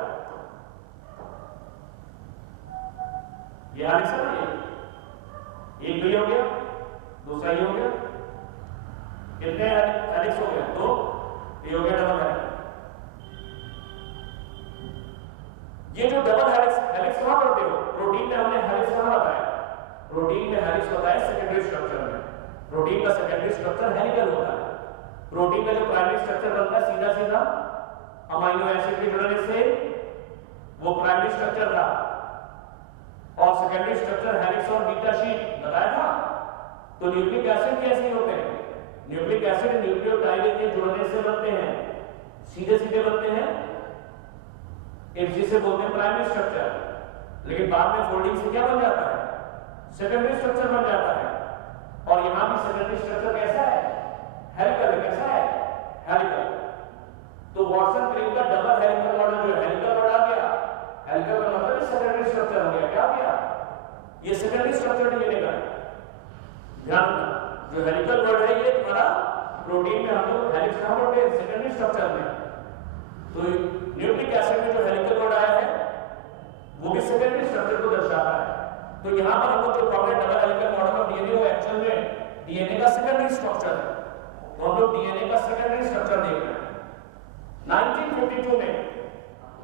ये हेलिक्स है ना, ये एक तो ये हो गया। दूसरा ये हो गया, कितने हेलिक्स हो गए? 2, ये हो गया डबल हेलिक्स। ये जो डबल हेलिक्स, हेलिक्स कहां पढ़ते हो? प्रोटीन में हमने हेलिक्स कहां बताया? प्रोटीन में हेलिक्स होता है सेकेंडरी स्ट्रक्चर में। प्रोटीन का सेकेंडरी स्ट्रक्चर हेलिकल होता है। प्रोटीन में जो प्राइमरी स्ट्रक्चर बनता है सीधा सीधा अमीनो एसिड के जुड़ने से, वो प्राइमरी स्ट्रक्चर था। और सेकेंडरी स्ट्रक्चर हेलिक्स और बीटा शीट बताया था। तो न्यूक्लिक एसिड कैसे होते हैं? न्यूक्लिक एसिड न्यूक्लियोटाइड के जुड़ने से बनते हैं, सीधे सीधे बनते हैं, जिसे बोलते हैं प्राइमरी स्ट्रक्चर। लेकिन बाद में फोल्डिंग से क्या बन जाता है? सेकेंडरी स्ट्रक्चर बन जाता है। और यहां भी सेकेंडरी स्ट्रक्चर कैसा है? हेलिकल। कैसा है? हेलिकल। तो वाटसन क्रिक का डबल हेलिकल मॉडल जो है, हेलिकल मॉडल आ गया। हेलिकल का मतलब सेकेंडरी स्ट्रक्चर हो गया। क्या हो गया? ये सेकेंडरी स्ट्रक्चर डीएनए का है। ध्यान रखना, जो हेलिकल वर्ड है ये तुम्हारा प्रोटीन में हम लोग हेलिक्स कहां पढ़ते हैं? सेकेंडरी स्ट्रक्चर में। तो न्यूक्लिक एसिड में जो हेलिकल वर्ड आया है वो भी सेकेंडरी स्ट्रक्चर को दर्शाता है। तो यहां पर हम लोग जो पढ़ रहे double helical model of DNA, वो एक्चुअल में डीएनए का सेकेंडरी स्ट्रक्चर है। तो हम लोग डीएनए का सेकेंडरी स्ट्रक्चर देख रहे हैं। 1952 में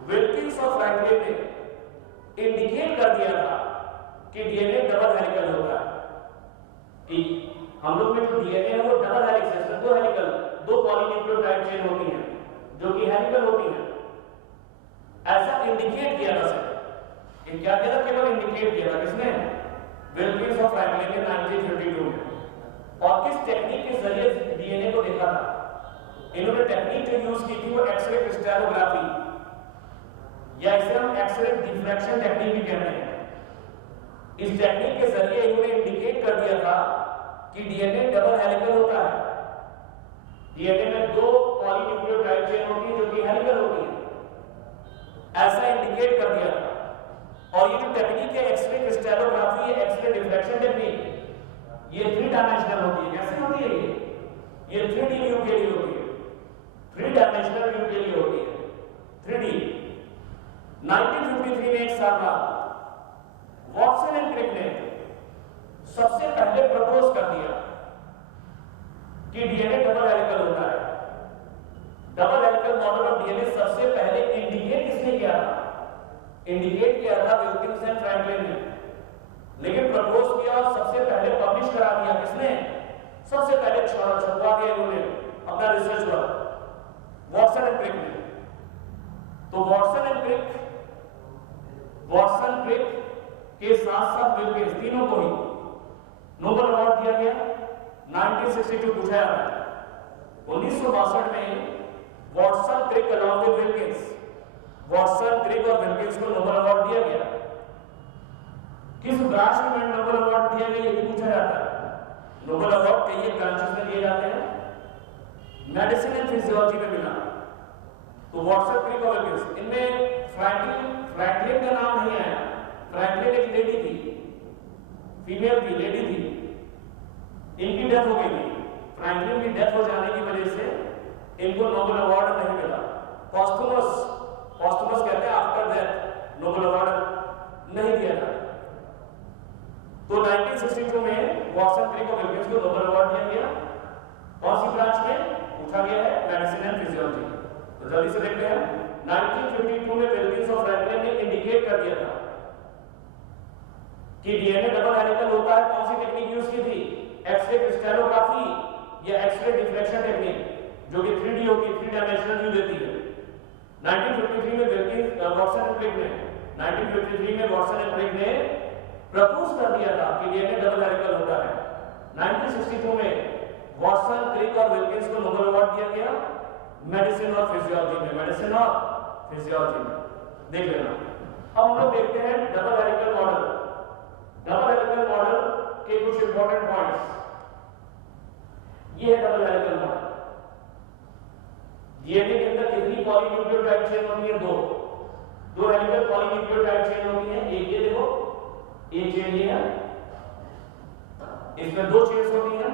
विल्किंस और फ्रैंकलिन ने इंडिकेट कर दिया था कि डीएनए डबल हेलिकल होता है, कि हम लोग में जो डीएनए है वो डबल हेलिक्स है, दो हेलिकल, दो पॉलीन्यूक्लियोटाइड चेन होती है जो कि हेलिकल होती है। ऐसा इंडिकेट किया था सर, क्या किया था? केवल इंडिकेट किया था। किसने? विल्किंस और फ्रैंकलिन ने 1952 में। और किस टेक्निक के जरिए डीएनए को देखा था? इन्होंने टेक्निक जो यूज की थी वो एक्सरे क्रिस्टलोग्राफी, या इसे हम एक्सरे डिफ्रैक्शन टेक्निक भी कहते हैं। इस टेक्निक के जरिए इन्होंने इंडिकेट कर दिया था कि डीएनए डबल हेलिकल होता है। डीएनए में दो पॉलीन्यूक्लियोटाइड चेन होती है जो कि हेलिकल होती है, ऐसा इंडिकेट कर दिया था। और ये जो टेक्निक है X-ray crystallography, X-ray diffraction technique, ये 3 डायमेंशनल होती है। कैसे होती है ये 3D व्यू के लिए होती है, 3 डायमेंशनल व्यू के लिए होती है, 3D। 1953 में, एक साल बाद, वाटसन एंड क्रिक ने सबसे पहले प्रपोज कर दिया कि डीएनए डबल हेलिकल होता है। Double helical model of DNA सबसे पहले इंडिकेट किसने किया था? इंडिकेट किया था विल्किंस एंड फ्रैंकलिन ने। लेकिन प्रपोज किया और सबसे पहले पब्लिश करा दिया किसने? सबसे पहले छपवा दिया इन्होंने अपना research work, Watson and Crick ने। तो वाटसन क्रिक के साथ साथ विल्किंस, तीनों को ही नोबेल अवार्ड दिया गया। 1962 पूछा जाता है 1962 में Watson Crick along with Wilkins, Watson Crick और विल्किंस को नोबेल अवार्ड दिया गया। किस ब्रांच में नोबेल अवार्ड दिया गया ये भी पूछा जाता है। नोबेल अवार्ड कई ब्रांचेस में दिए जाते हैं, मेडिसिन एंड फिजियोलॉजी में मिला। तो वाटसन क्रिक और विल्किंस, इनमें फ्रैंकलिन का नाम नहीं आया। फ्रैंकलिन एक लेडी थी, फीमेल थी, लेडी थी, इनकी डेथ हो गई थी। फ्रैंकलिन की डेथ हो जाने की वजह से इनको नोबेल अवार्ड नहीं मिला। पॉस्टुमस कहते हैं आफ्टर डेथ नोबेल अवार्ड नहीं दिया जाता। तो 1962 में वाटसन क्रिक और विल्किंस को नोबेल अवार्ड दिया गया। कौन सी ब्रांच में? पूछा गया है मेडिसिन एंड फिजियोलॉजी। तो जल्दी से देखते हैं। 1952 में विल्किंस और फ्रैंकलिन ने इंडिकेट कर दिया था कि डीएनए डबल हेलिकल होता है। कौन सी टेक्निक यूज की थी? एक्सरे क्रिस्टलोग्राफी या एक्सरे डिफ्रैक्शन टेक्निक, जो कि 3D होती है, 3 डायमेंशनल व्यू देती है। 1953 में विल्किंस, वाटसन एंड क्रिक ने 1953 में वाटसन एंड क्रिक ने प्रपोज कर दिया था कि डीएनए डबल हेलिकल होता है। 1962 में वाटसन, क्रिक और विल्किंस को नोबेल अवार्ड दिया गया मेडिसिन और फिजियोलॉजी में, मेडिसिन और फिजियोलॉजी में। देख लेना। अब हम लोग देखते हैं double helical model. Double helical model के कुछ इंपॉर्टेंट पॉइंट्स। ये है डबल हेलिकल मॉडल। डीएनए के अंदर कितनी पॉलीन्यूक्लियोटाइड चेन होती है? दो हेलिकल पॉलीन्यूक्लियोटाइड चेन होती है। एक ये देखो, एक चेन ये है, इसमें 2 चेन्स होती हैं।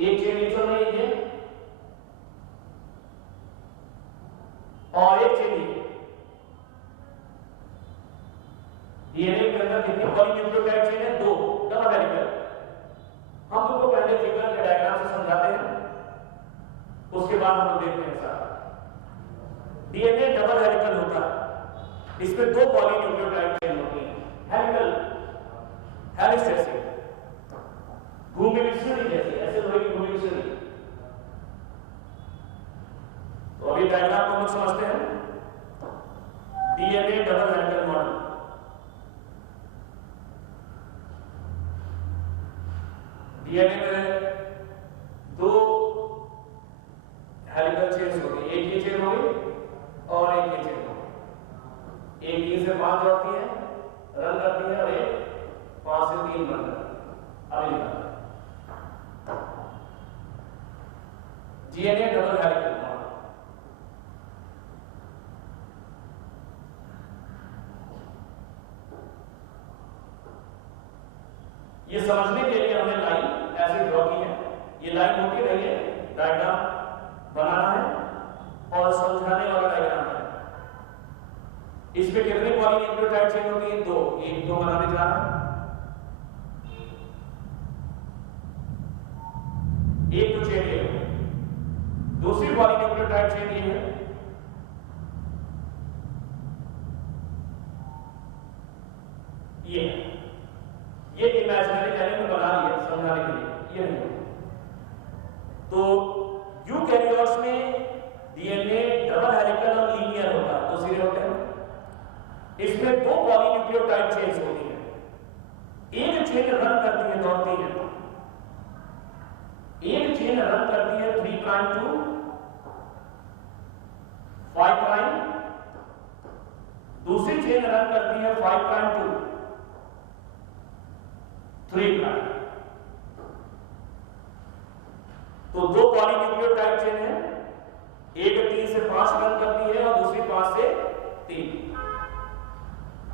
एक चेन ये चल रही है और एक चेन ये। डीएनए के अंदर कितनी पॉलीन्यूक्लियोटाइड चेन है? 2, डबल हेलिकल। बाद हम लोग देखते हैं सर, डीएनए डबल हेलिकल होता है, इसमें 2 पॉलीन्यूक्लियोटाइड चेन होती है, हेलिकल, हेलिक्स जैसी, घूमी विसुरी जैसी, ऐसे लोहे की घूमी विसुरी। तो अभी डायग्राम को हम लोग समझते हैं, DNA double helical model. DNA में 2 हेलिकल चेन्स होती है, एक ये चेन होगी और एक ये चेन होगी। एक 3 से 5 जोड़ती है, रन करती है, और एक 5 से 3 रन करती है। अभी डीएनए डबल हेलिकल मॉडल। ये समझने के लिए हमने लाइन ऐसे ड्रॉ की है, ये लाइन होती रही है, डायग्राम बनाना है और समझाने वाला डायग्राम है। इसमें कितने पॉलीन्यूक्लियोटाइड चेन होती है? 2, 1 2 बनाने जा रहा है। एक तो चेन ये है, दूसरी पॉलीन्यूक्लियोटाइड चेन ये है, ये इमेजिनरी एलिमेंट बना लिया समझाने के लिए, ये नहीं। तो यूकैरियोट्स में डीएनए डबल हेलिकल और लीनियर होता है, 2 सिरे होते हैं। इसमें 2 पॉलीन्यूक्लियोटाइड चेन्स होती हैं, एक चेन रन करती है, दौड़ती है, एक चेन रन करती है 3 प्राइम टू 5 प्राइम, दूसरी चेन रन करती है 5 प्राइम टू 3 प्राइम। तो 2 पॉलीन्यूक्लियोटाइड चेन है, एक 3 से 5 रन करती है और दूसरी 5 से 3।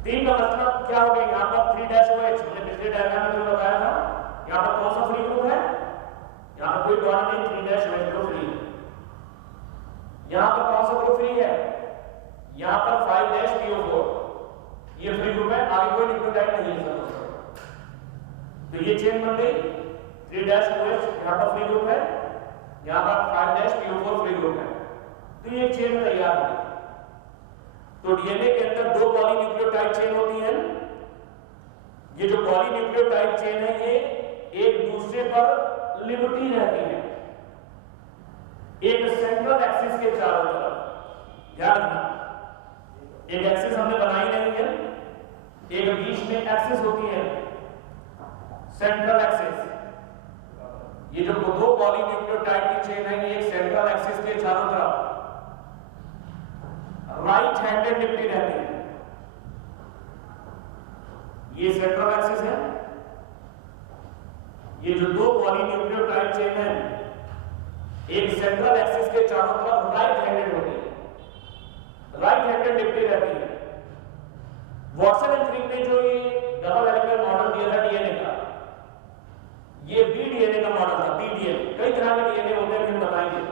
3 का मतलब क्या हो गया? यहां पर 3-OH, हमने पिछले डायग्राम में जो बताया था, यहां पर कौन सा फ्री ग्रुप है? यहां पर कोई डॉट नहीं, 3-OH ग्रुप फ्री है। यहां पर कौन सा ग्रुप फ्री है? यहां पर 5-PO4, ये फ्री ग्रुप है, आगे कोई न्यूक्लियोटाइड नहीं है सर। तो ये चेन बन गई, 3-OH यहां पर फ्री ग्रुप है, यहां पर 5-PO4 फ्री ग्रुप है, तो ये चेन तैयार हो गई। तो डीएनए के अंदर 2 पॉलीन्यूक्लियोटाइड चेन होती हैं। ये जो पॉलीन्यूक्लियोटाइड चेन है, ये एक दूसरे पर लिबर्टी रहती है, एक सेंट्रल एक्सिस के चारों तरफ। ध्यान रखना, एक एक्सिस हमने बनाई नहीं है, एक बीच में एक्सिस होती है, सेंट्रल एक्सिस। ये जो 2 पॉलीन्यूक्लियोटाइड की चेन है, ये एक सेंट्रल एक्सिस के चारों तरफ राइट हैंडेड लिपटी रहती है। ये सेंट्रल एक्सिस है, ये जो 2 पॉलीन्यूक्लियोटाइड चेन है, एक सेंट्रल एक्सिस के चारों तरफ राइट हैंडेड होती है, राइट हैंडेड लिपटी रहती है। वॉटसन एंड क्रिक ने जो ये डबल हेलिकल मॉडल दिया था डीएनए का, ये बीडीएनए का मॉडल था। बीडीएनए, कई तरह के डीएनए होते हैं, हम बताएंगे।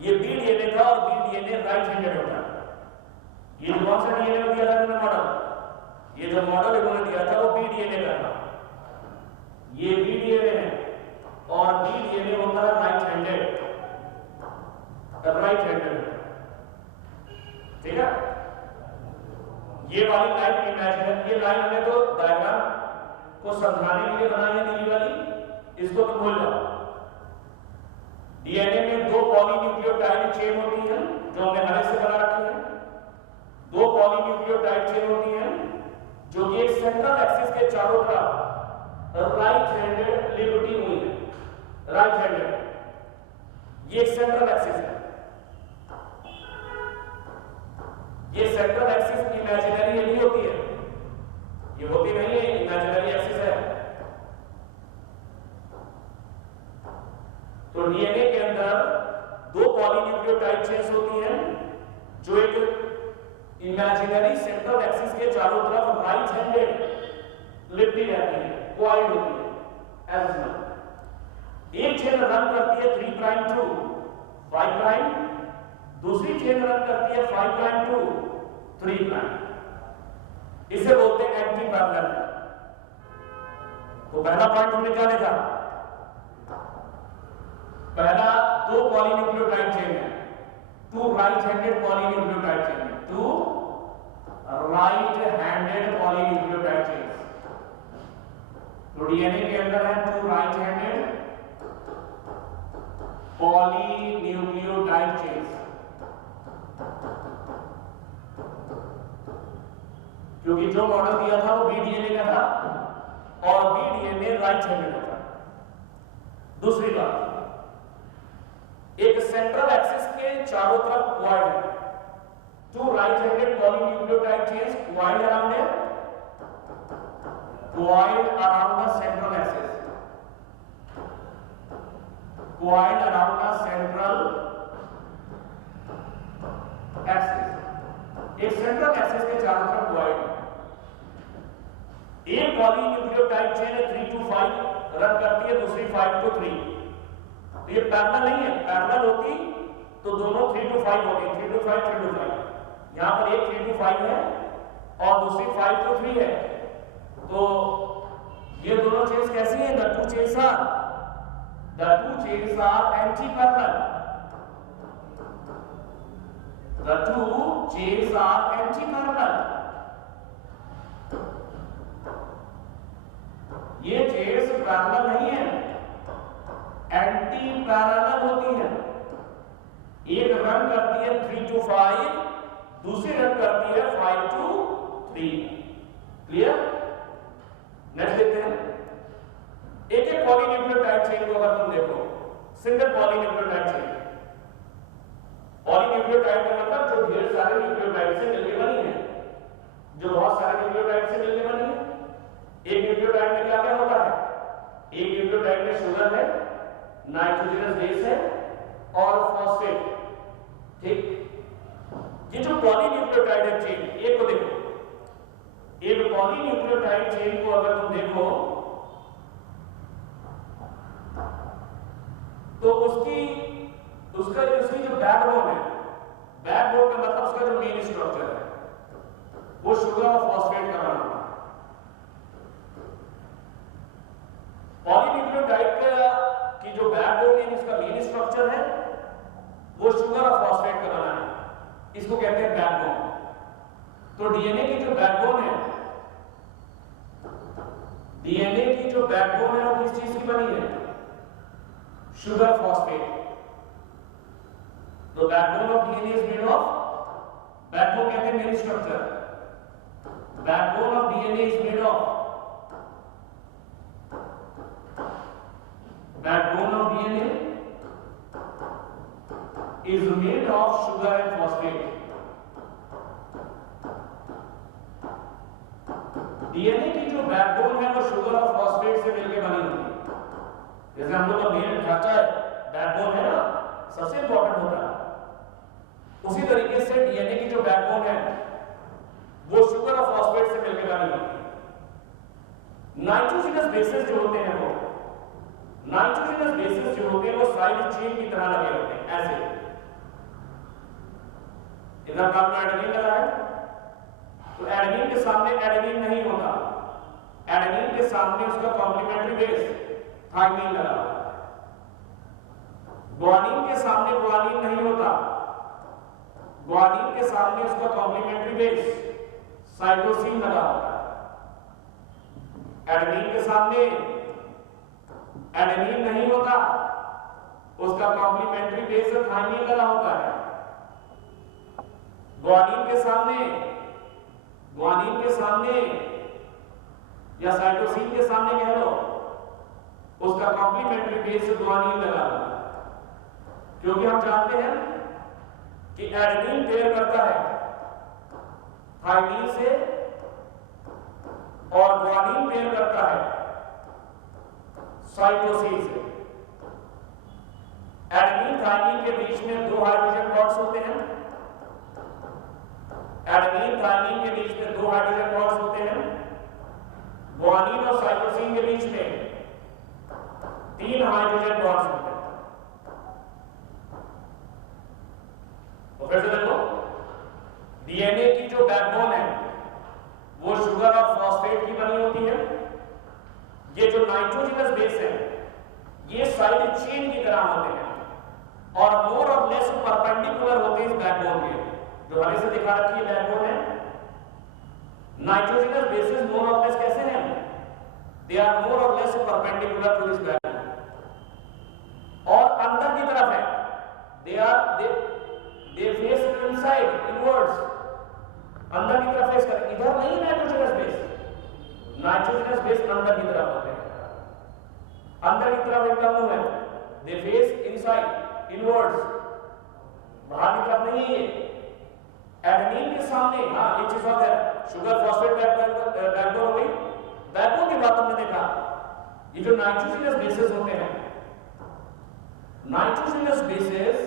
ये बीडीएनए था और बीडीएनए राइट हैंडेड होता है। ये जो कौन सा डीएनए दिया था इन्होंने मॉडल, ये जो मॉडल इन्होंने दिया था वो बीडीएनए का था। ये बीडीएनए है और बीडीएनए होता है राइट हैंडेड, राइट हैंडेड, ठीक है। ये वाली लाइन इमेजिनरी, ये लाइन हमने तो डायग्राम को समझाने के लिए बनाई है, नीली वाली, इसको तो भूल जाओ। डीएनए में 2 पॉलीन्यूक्लियोटाइड चेन होती है, जो हमने हरे से बना रखी है। 2 पॉलीन्यूक्लियोटाइड चेन होती है जो कि एक सेंट्रल एक्सिस के चारों तरफ राइट हैंडेड लिबर्टी हुई है, राइट हैंडेड। ये एक सेंट्रल एक्सिस है, ये सेंट्रल एक्सिस इमेजिनरी नहीं होती है, ये होती नहीं है, इमेजिनरी एक्सिस है। तो डीएनए के अंदर 2 पॉलीन्यूक्लियोटाइड चेन्स होती हैं जो एक इमेजिनरी सेंट्रल एक्सिस के चारों तरफ राइट हैंडेड लिपटी रहती है, कॉइल्ड होती है, ऐसा। एक चेन रन करती है 3 प्राइम टू 5 प्राइम, दूसरी चेन रन करती है 5 प्राइम टू 3 प्राइम। इसे बोलते हैं एंटी पैरेलल। तो पहला पॉइंट हमने क्या देखा? पहला 2 दो पॉलीन्यूक्लियोटाइड चेन है, 2 राइट हैंडेड पॉलीन्यूक्लियोटाइड चेन है, 2 राइट हैंडेड पॉलीन्यूक्लियोटाइड चेन। तो डीएनए के अंदर है 2 राइट हैंडेड पॉलीन्यूक्लियोटाइड चेन्स, क्योंकि जो मॉडल दिया था वो बीडीएनए का था और बीडीएनए राइट हैंडेड था। दूसरी बात, एक सेंट्रल एक्सिस के चारों तरफ वाइड है, 2 right handed polynucleotide chains wide around है, wide around the central axis, wide around the central axis. एक सेंट्रल एक्सिस के चारों तरफ वाइड एक पॉलीन्यूक्लियोटाइड चेन है 3 to 5 रन करती है, दूसरी 5 to 3। तो ये पैरेलल नहीं है, पैरेलल होती तो दोनों 3 to 5 होती, 3 to 5 3 to 5। यहां पर एक 3 to 5 है और दूसरी 5 to 3 है। तो ये दोनों चेन्स कैसी हैं? the two chains are anti-parallel, the two chains are anti-parallel। ये चेन्स पैरेलल नहीं है, एंटी पैरेलल होती है। एक रन करती है 3 to 5, दूसरी रन करती है 5 to 3। क्लियर? नेक्स्ट देखते हैं। एक एक पॉलीन्यूक्लियोटाइड चेन को अगर तुम देखो, सिंगल पॉलीन्यूक्लियोटाइड चेन, पॉलीन्यूक्लियोटाइड का मतलब जो ढेर सारे न्यूक्लियोटाइड से मिलकर बनी है, जो बहुत सारे न्यूक्लियोटाइड से मिलकर बनी है। एक न्यूक्लियोटाइड में क्या क्या होता है? एक न्यूक्लियोटाइड में शुगर है, नाइट्रोजनस बेस है और फॉस्फेट। ठीक, ये जो पॉलीन्यूक्लियोटाइड है चेन, एक को देखो, एक पॉलीन्यूक्लियोटाइड चेन को अगर तुम देखो तो उसकी जो बैकबोन है, बैकबोन का मतलब उसका जो मेन स्ट्रक्चर है वो शुगर और फॉस्फेट का बना हुआ है। पॉलीन्यूक्लियोटाइड की जो बैकबोन है, इसका मेन स्ट्रक्चर है वो शुगर और फॉस्फेट का बना है, इसको कहते हैं बैकबोन। तो डीएनए की जो बैकबोन है, डीएनए की जो बैकबोन है वो किस चीज की बनी है? Sugar phosphate. तो backbone of DNA is made of, backbone कहते हैं main structure, backbone of DNA is made of, backbone of DNA is made of sugar and phosphate। DNA की जो बैकबोन है वो शुगर और फॉस्फेट से मिलकर बनी होती है। जैसे हम लोग का मेन ढांचा है, बैकबोन है ना, सबसे इंपॉर्टेंट होता है, उसी तरीके से डीएनए की जो बैकबोन है वो शुगर और फॉस्फेट से मिलकर बनी होती है। नाइट्रोजनस बेसेस जो होते हैं, वो नाइट्रोजनस बेसेस जो होते हैं वो साइड चेन की तरह लगे होते हैं, ऐसे। इधर कार्बन एडेनिन लगा है, तो एडेनिन के सामने एडेनिन नहीं होता, एडेनिन के सामने उसका कॉम्प्लीमेंट्री बेस थाइमिन लगा है। ग्वानिन के सामने ग्वानिन नहीं होता, ग्वानिन के सामने उसका कॉम्प्लीमेंट्री बेस साइटोसिन लगा होता है। एडेनिन के सामने एडेनिन नहीं होता, उसका कॉम्प्लीमेंट्री बेस थाइमिन लगा होता है। ग्वानिन के सामने या साइटोसिन के सामने कह लो, उसका कॉम्प्लीमेंट्री बेस ग्वानिन लगा होता है। क्योंकि हम जानते हैं कि एडेनिन पेयर करता है थाइमिन से और ग्वानिन पेयर करता है साइटोसिन से। एडेनिन थाइमिन के बीच में 2 हाइड्रोजन बॉन्ड्स होते हैं, एडेनिन थाइमिन के बीच में 2 हाइड्रोजन बॉन्ड्स होते हैं। ग्वानिन और साइटोसिन के बीच में 3 हाइड्रोजन बॉन्ड्स होते हैं। तो फिर से देखो, डीएनए की जो बैकबोन है वो शुगर और फॉस्फेट की बनी होती है। ये जो नाइट्रोजनस बेस है ये साइड चेन की तरह होते हैं परपेंडिकुलर होते हैं इस बैकबोन के, जो हरे से दिखा रखी है बैकबोन है। नाइट्रोजनस बेसेस मोर और लेस कैसे हैं? दे आर मोर और less perpendicular to this backbone, और अंदर की तरफ है दे फेस इनसाइड इनवर्ड्स, अंदर की तरफ फेस कर, इधर नहीं नाइट्रोजनस बेस, नाइट्रोजनस बेस अंदर की तरफ होते हैं, अंदर की तरफ इनका मुंह है, दे फेस इनसाइड इनवर्ड्स, बाहर की तरफ नहीं है। एडेनिन के सामने एक चीज और है, शुगर फॉस्फेट बैकबोन हो गई। बैकबोन की बात हमने देखा, ये जो नाइट्रोजनस बेसेस होते हैं, nitrogenous bases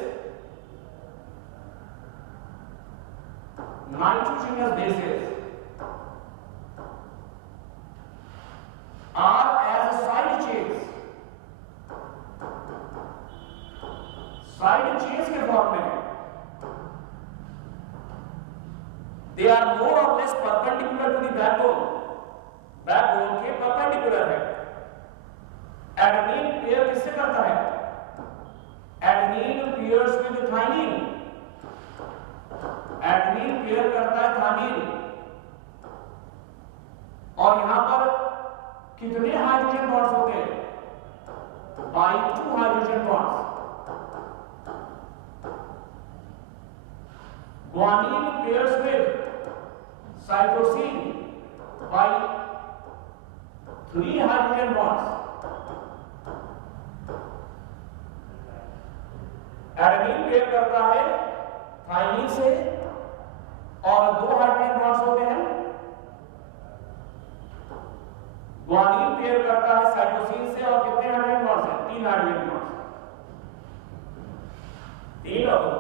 are as side chains के फॉर्म में है। They are more or less perpendicular to the backbone, backbone के परपेंडिकुलर है। एडेनिन पेयर किससे करता है? Adenine pairs with thymine, adenine pair करता है थाइमिन, और यहां पर कितने हाइड्रोजन बॉन्ड्स होते हैं? By 2 hydrogen bonds. Guanine pairs with cytosine by 3 hydrogen bonds. Adenine pair करता है थाइमिन से और 2 हाइड्रोजन बॉन्ड्स होते हैं। ग्वानिन पेयर करता है साइटोसिन से और कितने हाइड्रोजन बॉन्ड्स हैं? 3 हाइड्रोजन बॉन्ड्स, 3 और 2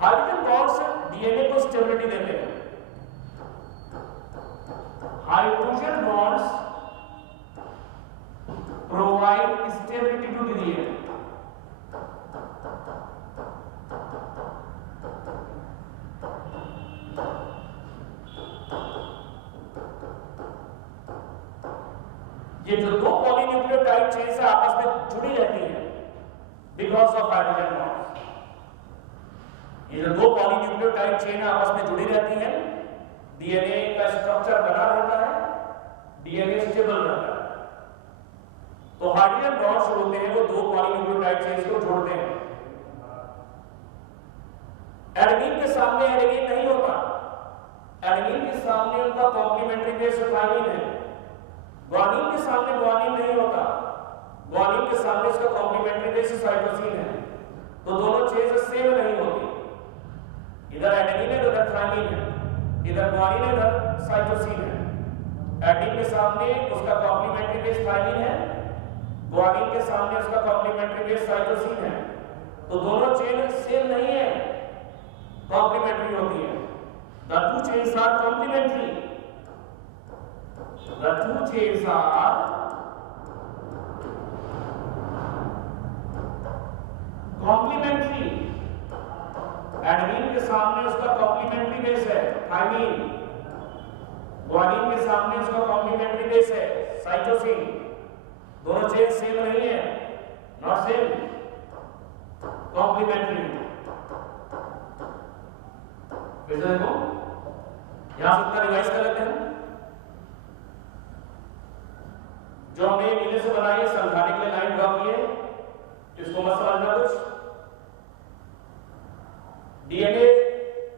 हाइड्रोजन बॉन्ड्स डीएनए को स्टेबिलिटी देते हैं। Hydrogen bonds provide stability to the DNA. ये जो 2 पॉलीन्यूक्लियोटाइड चेन्स है आपस में जुड़ी रहती है बिकॉज ऑफ हाइड्रोजन बॉन्ड्स। ये जो 2 पॉलीन्यूक्लियोटाइड चेन आपस में जुड़ी रहती हैं, डीएनए का स्ट्रक्चर बना रहता है, डीएनए स्टेबल रहता है। तो हाइड्रोजन बॉन्ड्स होते हैं वो 2 पॉलीन्यूक्लियोटाइड चेन्स को जोड़ते हैं। एडेनिन के सामने एडेनिन नहीं होता, एडेनिन के सामने उनका कॉम्प्लीमेंट्री बेस थाइमिन है। ग्वानिन के सामने ग्वानिन नहीं होता, ग्वानिन के सामने इसका कॉम्प्लीमेंट्री बेस साइटोसिन है। तो दोनों चेन्स सेम नहीं होती, इधर एडेनिन है उधर थाइमिन है, इधर ग्वानिन है इधर साइटोसिन है। एडेनिन के सामने उसका कॉम्प्लीमेंट्री बेस थाइमिन है, ग्वानिन के सामने उसका कॉम्प्लीमेंट्री बेस साइटोसिन है। तो दोनों चेन सेम नहीं है, कॉम्प्लीमेंट्री होती है। The 2 chains are complementary. The 2 chains are complementary. Adenine के सामने उसका कॉम्प्लीमेंट्री बेस है थाइमिन, ग्वानिन के सामने उसका कॉम्प्लीमेंट्री बेस है साइटोसिन। दोनों चेन सेम नहीं है, नॉट सेम, कॉम्प्लीमेंट्री। फिर से देखो, यहां से उत्तर रिवाइज कर लेते हैं। जो हमने नीले से बनाई है समझाने के लिए लाइन ड्रॉ की है, इसको मत समझना कुछ। डीएनए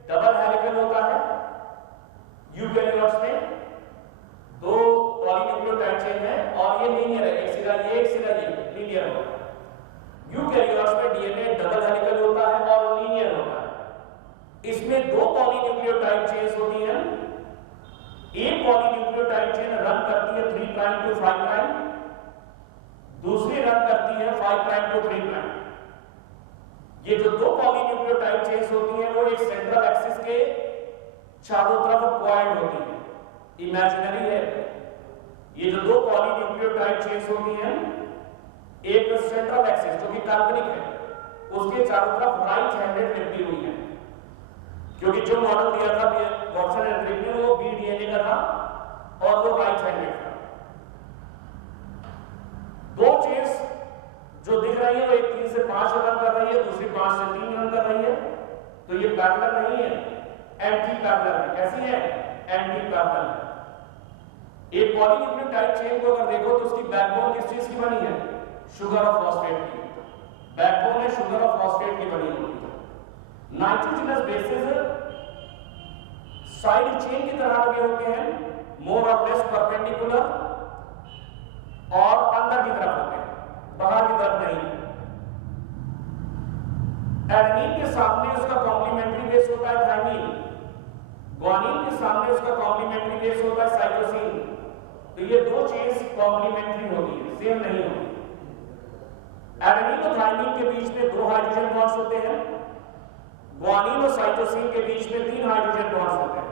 डबल हेलिकल होता है यूकेरियोट्स में, 2 पॉलीन्यूक्लियोटाइड चेन है और ये लीनियर है, एक सिरा ये एक सिरा ये लीनियर होता है। यूकेरियोट्स में डीएनए डबल हेलिकल होता है और लीनियर होता है। इसमें 2 पॉलीन्यूक्लियोटाइड चेन्स होती हैं। एक पॉलीन्यूक्लियोटाइड चेन रन करती है 3 प्राइम टू 5 प्राइम, दूसरी रन करती है 5 प्राइम टू 3 प्राइम। ये जो 2 पॉलीन्यूक्लियोटाइड चेन्स होती हैं वो एक सेंट्रल एक्सिस के चारों तरफ पॉइंट होती है, इमेजिनरी है। ये जो 2 पॉलीन्यूक्लियोटाइड चेन्स होती हैं एक सेंट्रल एक्सिस जो कि काल्पनिक है, उसके चारों तरफ राइट हैंडेड लिपटी हुई है, क्योंकि जो मॉडल दिया था वॉटसन एंड क्रिक ने वो बीडीएनए का था और वो राइट हैंडेड था। 2 चेन्स जो दिख रही है वो एक 3 से 5 रन कर रही है, दूसरी 5 से 3 रन कर रही है, तो ये पैरेलल नहीं है, एंटी पैरेलल है। कैसी है? एंटी पैरेलल है। एक पॉलीन्यूक्लियोटाइड चेन को अगर देखो तो उसकी बैकबोन किस चीज की बनी है? शुगर और फॉस्फेट की। बैकबोन है शुगर और फॉस्फेट की बनी होती है। नाइट्रोजनस बेसेस साइड चेन की तरह लगे होते हैं, मोर और लेस परपेंडिकुलर, और अंदर की तरफ होते हैं, बाहर की तरफ नहीं। एडेनिन के सामने उसका कॉम्प्लीमेंट्री बेस होता है थाइमिन, ग्वानिन के सामने उसका कॉम्प्लीमेंट्री बेस होता है साइटोसिन। तो ये दो चेन्स कॉम्प्लीमेंट्री होती है, सेम नहीं होती। एडेनिन और थाइमिन के बीच में 2 हाइड्रोजन बॉन्ड्स होते हैं, ग्वानिन और साइटोसिन के बीच में 3 हाइड्रोजन बॉन्ड्स होते हैं।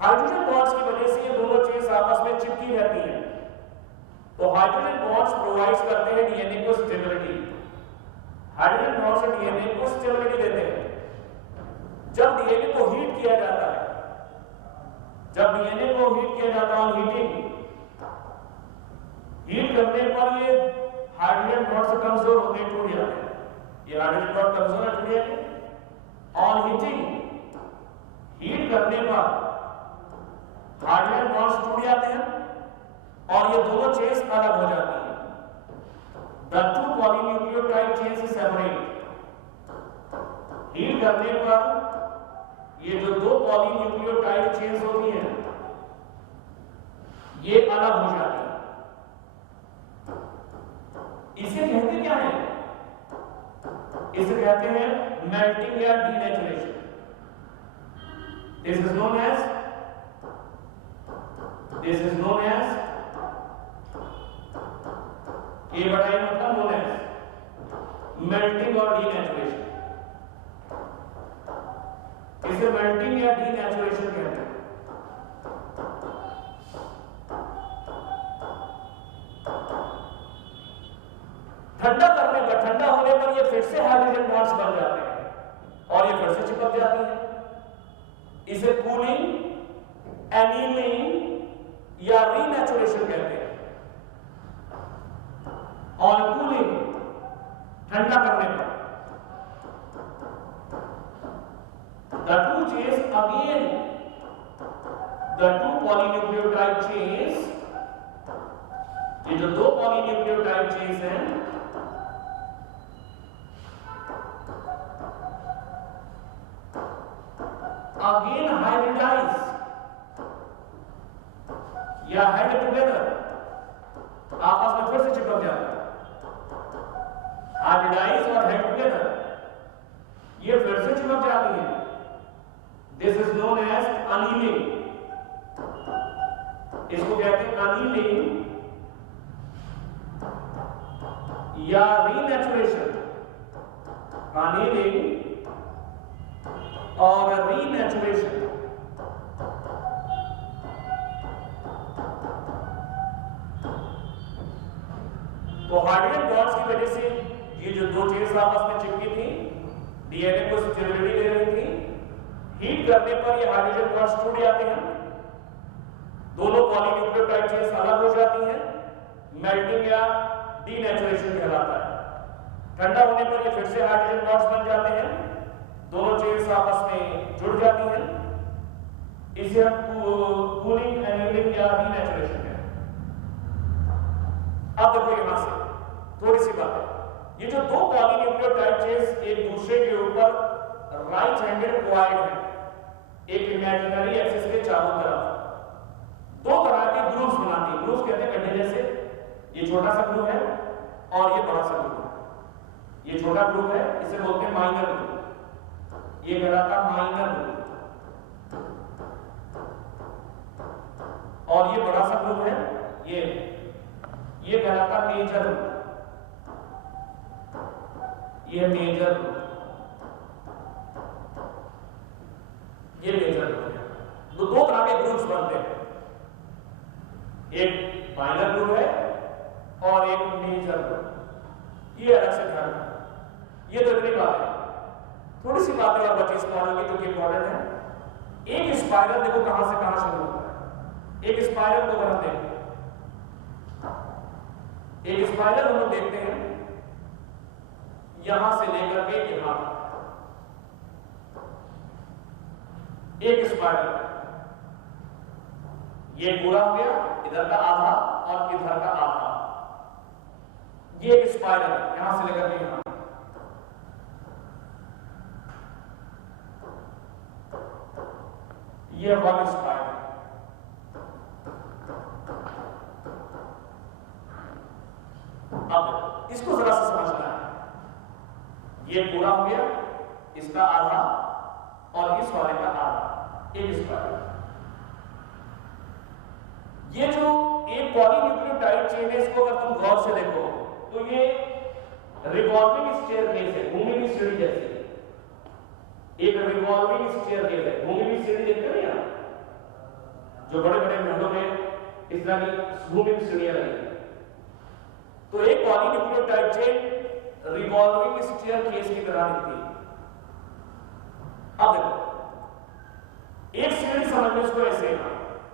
हाइड्रोजन बॉन्ड्स की वजह से ये दोनों चेन्स आपस में चिपकी रहती हैं। तो हाइड्रोजन बॉन्ड्स प्रोवाइड करते हैं डीएनए को स्टेबिलिटी। हाइड्रोजन बॉन्ड्स डीएनए को स्टेबिलिटी देते हैं। जब डीएनए को हीट किया जाता है, जब डीएनए को हीट किया जाता है, हीट करने पर ये हाइड्रोजन बॉन्ड्स कमजोर होते हैं, टूट जाते हैं। ये हाइड्रोजन बॉन्ड कमजोर है, टूट जाते हैं। ऑन हीटिंग, हीट करने पर हाइड्रोजन बॉन्ड्स टूट जाते हैं और ये दोनों चेन्स अलग हो जाती हैं। The two polynucleotide chains separate. Heat करने पर ये जो 2 पॉलीन्यूक्लियोटाइड चेन्स होती हैं ये अलग हो जाती हैं। इसे कहते क्या है? इसे कहते हैं मेल्टिंग या denaturation. This is known as मतलब known as मेल्टिंग और डीनेचुरेशन। इसे मेल्टिंग या डीनेचुरेशन कहते हैं। ठंडा करने पर, ठंडा होने पर ये फिर से हाइड्रोजन बॉन्ड्स बन जाते हैं और ये फिर से चिपक जाती है। इसे कूलिंग, एनीलिंग या रीनेचुरेशन कहते हैं। ऑन कूलिंग, ठंडा करने पर, the two chains again, the two polynucleotide chains, ये जो 2 पॉलीन्यूक्लियोटाइड चेन्स हैं अगेन हाइब्रिडाइज या हेड टुगेदर, आपस में फिर से चिपक जाते हैं। हाइब्रिडाइज और हेड टुगेदर, ये फिर से चिपक जाती है। This is known as annealing. इसको कहते हैं अनीलिंग या रीनेचुरेशन। अनीलिंग और रीनेचुरेशन। तो हाइड्रोजन बॉन्ड्स की वजह से ये जो 2 चेन्स आपस में चिपकी थी, डीएनए को स्टेबिलिटी दे रही थी, हीट करने पर ये हाइड्रोजन बॉन्ड्स टूट जाते हैं, दोनों पॉलीन्यूक्लियोटाइड चेन्स अलग हो जाती हैं, मेल्टिंग या डीनेचुरेशन कहलाता है। ठंडा होने पर ये फिर से हाइड्रोजन बॉन्ड्स बन जाते हैं, दोनों चेन्स आपस में जुड़ जाती हैं। इसे हम कूलिंग, एनीलिंग या डीनेचुरेशन कहते हैं। अब देखो यहां से थोड़ी सी बात है। ये जो 2 पॉलीन्यूक्लियोटाइड चेन्स एक दूसरे के ऊपर राइट हैंडेड क्वाइड है, एक इमेजिनरी एक्सिस के चारों तरफ 2 तरह के ग्रूव्स बनाती है। ग्रूव्स कहते हैं गड्ढे जैसे। ये छोटा सा ग्रूव है और ये बड़ा सा ग्रूव है। ये छोटा ग्रूव है, इसे बोलते हैं माइनर ग्रूव, ये कहलाता माइनर ग्रूव। और ये बड़ा सा ग्रूव है, ये कहलाता मेजर ग्रूव। ये मेजर ग्रूव, ये मेजर ग्रूव है। तो 2 तरह के ग्रूव्स बनते हैं, एक माइनर ग्रूव है और एक मेजर ग्रूव। ये अलग से ध्यान रखना। ये तो इतनी बात है। थोड़ी सी बातें और बची इस मॉडल की जो कि इंपॉर्टेंट है। एक स्पाइरल देखो कहां से कहां शुरू होता है। एक स्पाइरल को अगर हम देखें, एक स्पाइरल हम लोग देखते हैं यहां से लेकर के यहां तक, एक स्पाइरल, ये पूरा हो गया, इधर का आधा और इधर का आधा, ये एक स्पाइरल है यहां से लेकर के यहां। ये वन स्पाइरल। अब इसको जरा सा समझना है, ये पूरा हो गया, इसका आधा और इस वाले का आधा, एक स्पाइरल। ये जो एक पॉलीन्यूक्लियोटाइड चेन है, इसको अगर तुम गौर से देखो तो ये रिवॉल्विंग स्टेयरकेस है, घूमी हुई सीढ़ी जैसी, एक रिवॉल्विंग स्टेयरकेस है, घूमी हुई सीढ़ी देखते हो ना, जो बड़े बड़े महलों में इस तरह की घूमी हुई सीढ़ियां लगी। तो एक पॉलीन्यूक्लियोटाइड चेन रिवॉल्विंग स्टेयरकेस की तरह दिखती है। अब देखो, एक सीढ़ी समझ लो इसको ऐसे,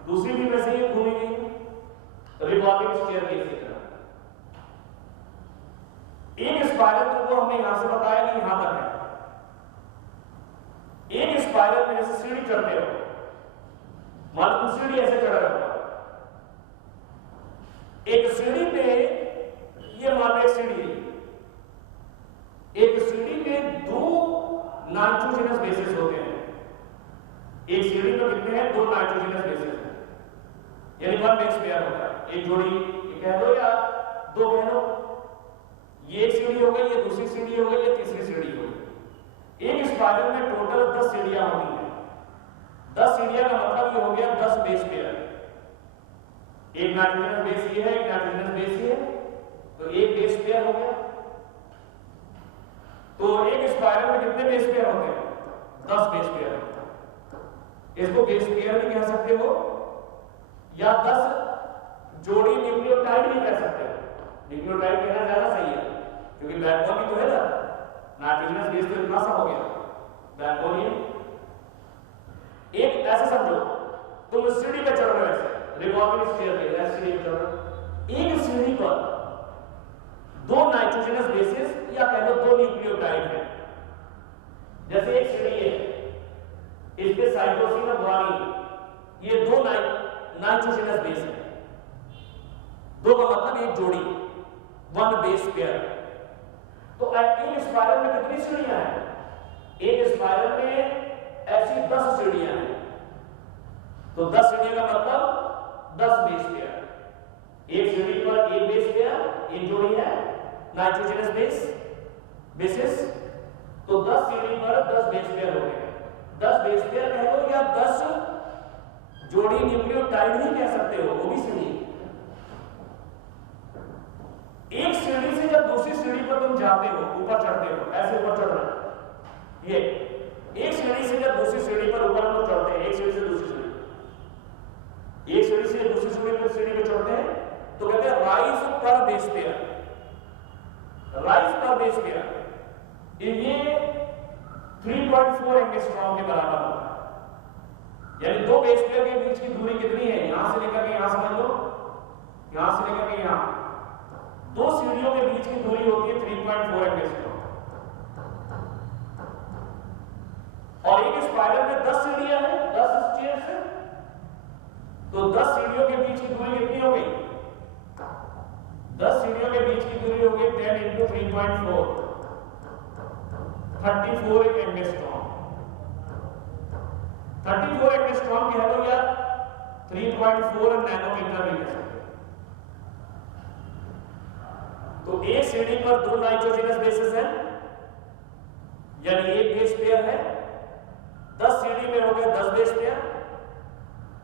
दूसरी भी वैसे ही घूमी हुई रिवॉल्विंग स्टेयरकेस की तरह। एक स्पाइरल तुमको हमने यहां से बताया कि यहां तक है। एक स्पाइरल में जैसे सीढ़ी चढ़ते हो, मान लो तुम सीढ़ी ऐसे चढ़ रहे हो, एक सीढ़ी पे ये मान लो एक सीढ़ी है, एक सीढ़ी में दो नाइट्रोजनस बेसिस होते हैं। एक सीढ़ी में कितने हैं? दो नाइट्रोजनस बेसिस हैं, यानी वन बेस पेयर होता है, एक जोड़ी कह दो या दो कह दो। ये एक सीढ़ी हो गई, ये दूसरी सीढ़ी हो गई, ये तीसरी सीढ़ी हो गई। एक स्पाइरल में टोटल 10 सीढ़ियां होती हैं। 10 सीढ़ियां का मतलब ये हो गया 10 बेस पेयर। एक नाइट्रोजनस बेस ये है, एक नाइट्रोजनस बेस ये है, तो एक बेस पेयर हो गया। तो एक स्पाइरल में कितने बेस पेयर होते हैं? 10 बेस पेयर होते हैं। इसको बेस पेयर भी कह सकते हो या 10 जोड़ी न्यूक्लियोटाइड भी कह सकते हो। न्यूक्लियोटाइड कहना ज्यादा सही है, क्योंकि बैकबोन भी तो है ना, नाइट्रोजनस बेस तो इतना सा हो गया, बैकबोन ही। एक ऐसे समझो, तुम सीढ़ी पे चढ़ रहे हो, ऐसे रिवॉल्विंग स्टेयरकेस, ऐसे सीढ़ी पे चढ़ रहे हो, एक सीढ़ी पर दो नाइट्रोजनस बेसिस या कह लो दो न्यूक्लियोटाइड है। जैसे एक सीढ़ी है, इस पे साइटोसिन और गुआनिन, ये दो नाइट्रोजनस बेस है। दो का मतलब एक जोड़ी, वन बेस पेयर। तो एक स्पाइरल में कितनी सीढ़ियां हैं? एक स्पाइरल में ऐसी 10 सीढ़ियां हैं। तो 10 सीढ़ियों का मतलब 10 बेस पेयर। एक सीढ़ी पर एक बेस पेयर, एक जोड़ी है नाइट्रोजनस बेसिस, तो 10 सीढ़ी पर 10 बेस पेयर हो गए। 10 बेस पेयर कह लो या 10 जोड़ी न्यूक्लियोटाइड ही कह सकते हो, वो भी सीढ़ी। एक सीढ़ी से जब दूसरी सीढ़ी पर तुम जाते हो, ऊपर चढ़ते हो, ऐसे ऊपर चढ़ रहे हो, ये एक सीढ़ी से जब दूसरी सीढ़ी पर ऊपर हम लोग चढ़ते हैं, एक सीढ़ी से दूसरी सीढ़ी, एक सीढ़ी से दूसरी सीढ़ी पर चढ़ते हैं, तो कहते हैं राइज पर बेस पेयर। राइज पर बेस पेयर ये 3.4 एंगस्ट्रॉम के बराबर होता है। यानी दो बेस पेयर के बीच की दूरी कितनी है? यहां से लेकर के यहां समझ लो, यहां से लेकर के यहां, दो सीढ़ियों के बीच की दूरी होती है 3.4 एंगस्ट्रॉम। और एक स्पाइरल में 10 सीढ़ियां हैं, 10 स्टेयर्स हैं, तो 10 सीढ़ियों के बीच की दूरी कितनी हो गई? 10 सीढ़ियों के बीच की दूरी हो गई 10 × 3.4, 34 एंगस्ट्रॉम। 34 एंगस्ट्रॉम कह लो या 3.4 नैनोमीटर भी कह सकते। तो एक सीढ़ी पर दो नाइट्रोजनस बेसिस हैं, यानी एक बेस पेयर है। 10 सीढ़ी में हो गए 10 बेस पेयर।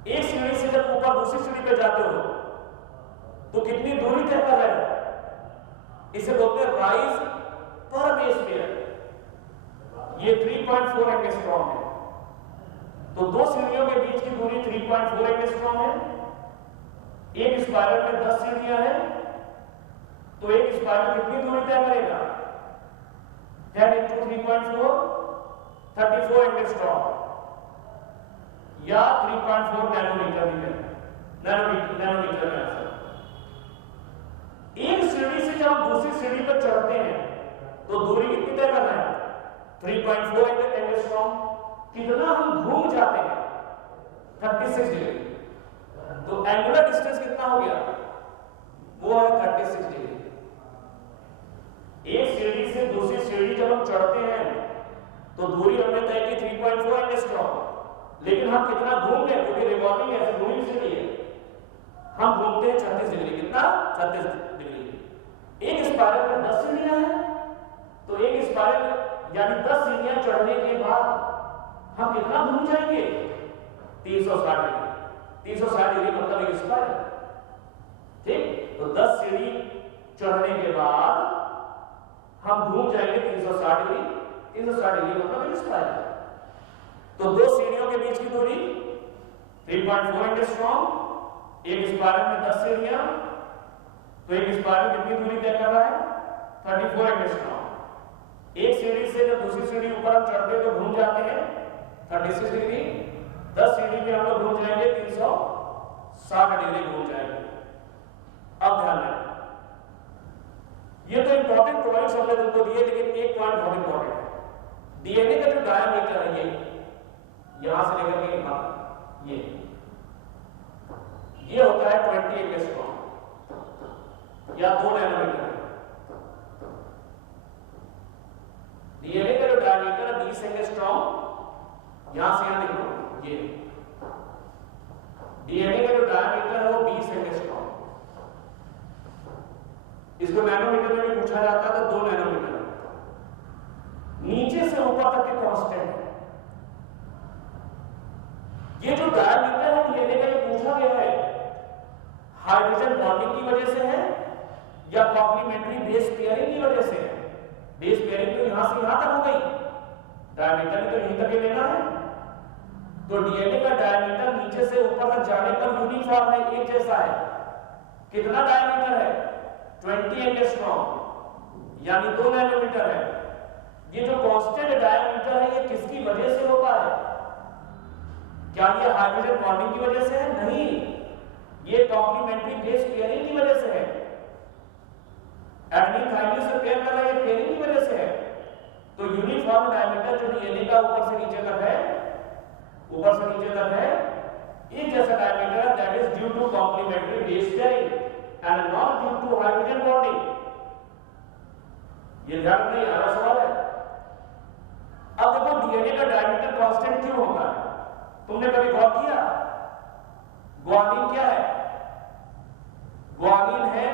एक सीढ़ी से जब ऊपर दूसरी सीढ़ी पे जाते हो तो कितनी दूरी तय कर रहे हो? इसे बोलते हैं राइज पर बेस पेयर। ये 3.4 एंगस्ट्रॉम है। तो दो सीढ़ियों के बीच की दूरी 3.4 एंगस्ट्रॉम है। एक स्पाइरल में 10 सीढ़ियां हैं, तो एक स्पाइरल कितनी दूरी तय करेगा? 10 × 3.4, 34 एंगस्ट्रॉम या 3.4 नैनोमीटर में आंसर। एक सीढ़ी से जब हम दूसरी सीढ़ी पर चढ़ते हैं तो दूरी कितनी तय करना है? 3.4 एंगस्ट्रॉम। कितना हम घूम जाते हैं? 36 डिग्री। तो एंगुलर डिस्टेंस कितना हो गया? वो है 36 डिग्री। एक सीढ़ी से दूसरी सीढ़ी जब हम चढ़ते हैं तो दूरी हमने तय की 3.4 एंगस्ट्रॉम, लेकिन हम कितना घूम गए? क्योंकि रिवॉल्विंग ऐसे घूमी सीढ़ी है, हम घूमते हैं 36 डिग्री। कितना? 36 डिग्री। एक स्पाइरल में 10 सीढ़ियां हैं, तो एक स्पाइरल यानी 10 सीढ़ियां चढ़ने के बाद हम कितना घूम जाएंगे? 360 डिग्री। 360 डिग्री मतलब एक स्पाइरल। ठीक, तो 10 सीढ़ी चढ़ने के बाद हम घूम जाएंगे 360 डिग्री। 360 डिग्री मतलब एक स्पाइरल। तो दो सीढ़ियों के बीच की दूरी 3.4 एंगस्ट्रॉम। एक स्पाइरल में 10 सीढ़ियां, तो एक स्पाइरल कितनी दूरी तय कर रहा है? 34 एंगस्ट्रॉम। एक सीढ़ी से जब दूसरी सीढ़ी ऊपर हम चढ़ते हैं तो घूम जाते हैं 36 डिग्री। 10 सीढ़ी में हम लोग घूम जाएंगे 360 डिग्री घूम जाएंगे। अब ध्यान रखें, ये तो इंपॉर्टेंट पॉइंट्स हमने तुमको दिए, लेकिन एक पॉइंट बहुत इंपॉर्टेंट है। डीएनए का जो डायमीटर है, ये यहां से लेकर के यहां, ये होता है 20 एंगस्ट्रॉम या 2 नैनोमीटर। डीएनए का जो डायमीटर है 20 एंगस्ट्रॉम, यहां से यहां देखो, ये डीएनए का जो डायमीटर है वो 20 एंगस्ट्रॉम। इसको नैनोमीटर में भी पूछा जाता है, तो 2 नैनोमीटर। नीचे से ऊपर तक के कांस्टेंट है। ये जो डायमीटर है डीएनए का, ये पूछा गया है हाइड्रोजन बॉन्डिंग की वजह से है या कॉम्प्लीमेंट्री बेस पेयरिंग की वजह से है। बेस पेयरिंग तो यहां से यहां तक हो गई, डायमीटर तो यहीं तक लेना है। तो डीएनए का डायमीटर नीचे से ऊपर तक जाने पर यूनिफॉर्म है, एक जैसा है। कितना डायमीटर है? 20 एंगस्ट्रॉम यानी 2 नैनोमीटर है। ये जो कांस्टेंट डायमीटर है, ये किसकी वजह से होता है? क्या ये हाइड्रोजन बॉन्डिंग की वजह से है? नहीं, ये कॉम्प्लीमेंट्री बेस पेयरिंग की वजह से है। एडेनिन थाइमिन से पेयर कर रहा है, पेयरिंग की वजह से है। तो यूनिफॉर्म डायमीटर जो डीएनए का ऊपर से नीचे तक है, ऊपर से नीचे तक है, एक जैसा diameter, that is due to complementary base pairing and not due to hydrogen bonding. ये ध्यान नहीं आ रहा सवाल है। अब देखो डीएनए का डायमीटर कांस्टेंट क्यों होता है? तुमने कभी गौर किया? ग्वानिन क्या है? ग्वानिन है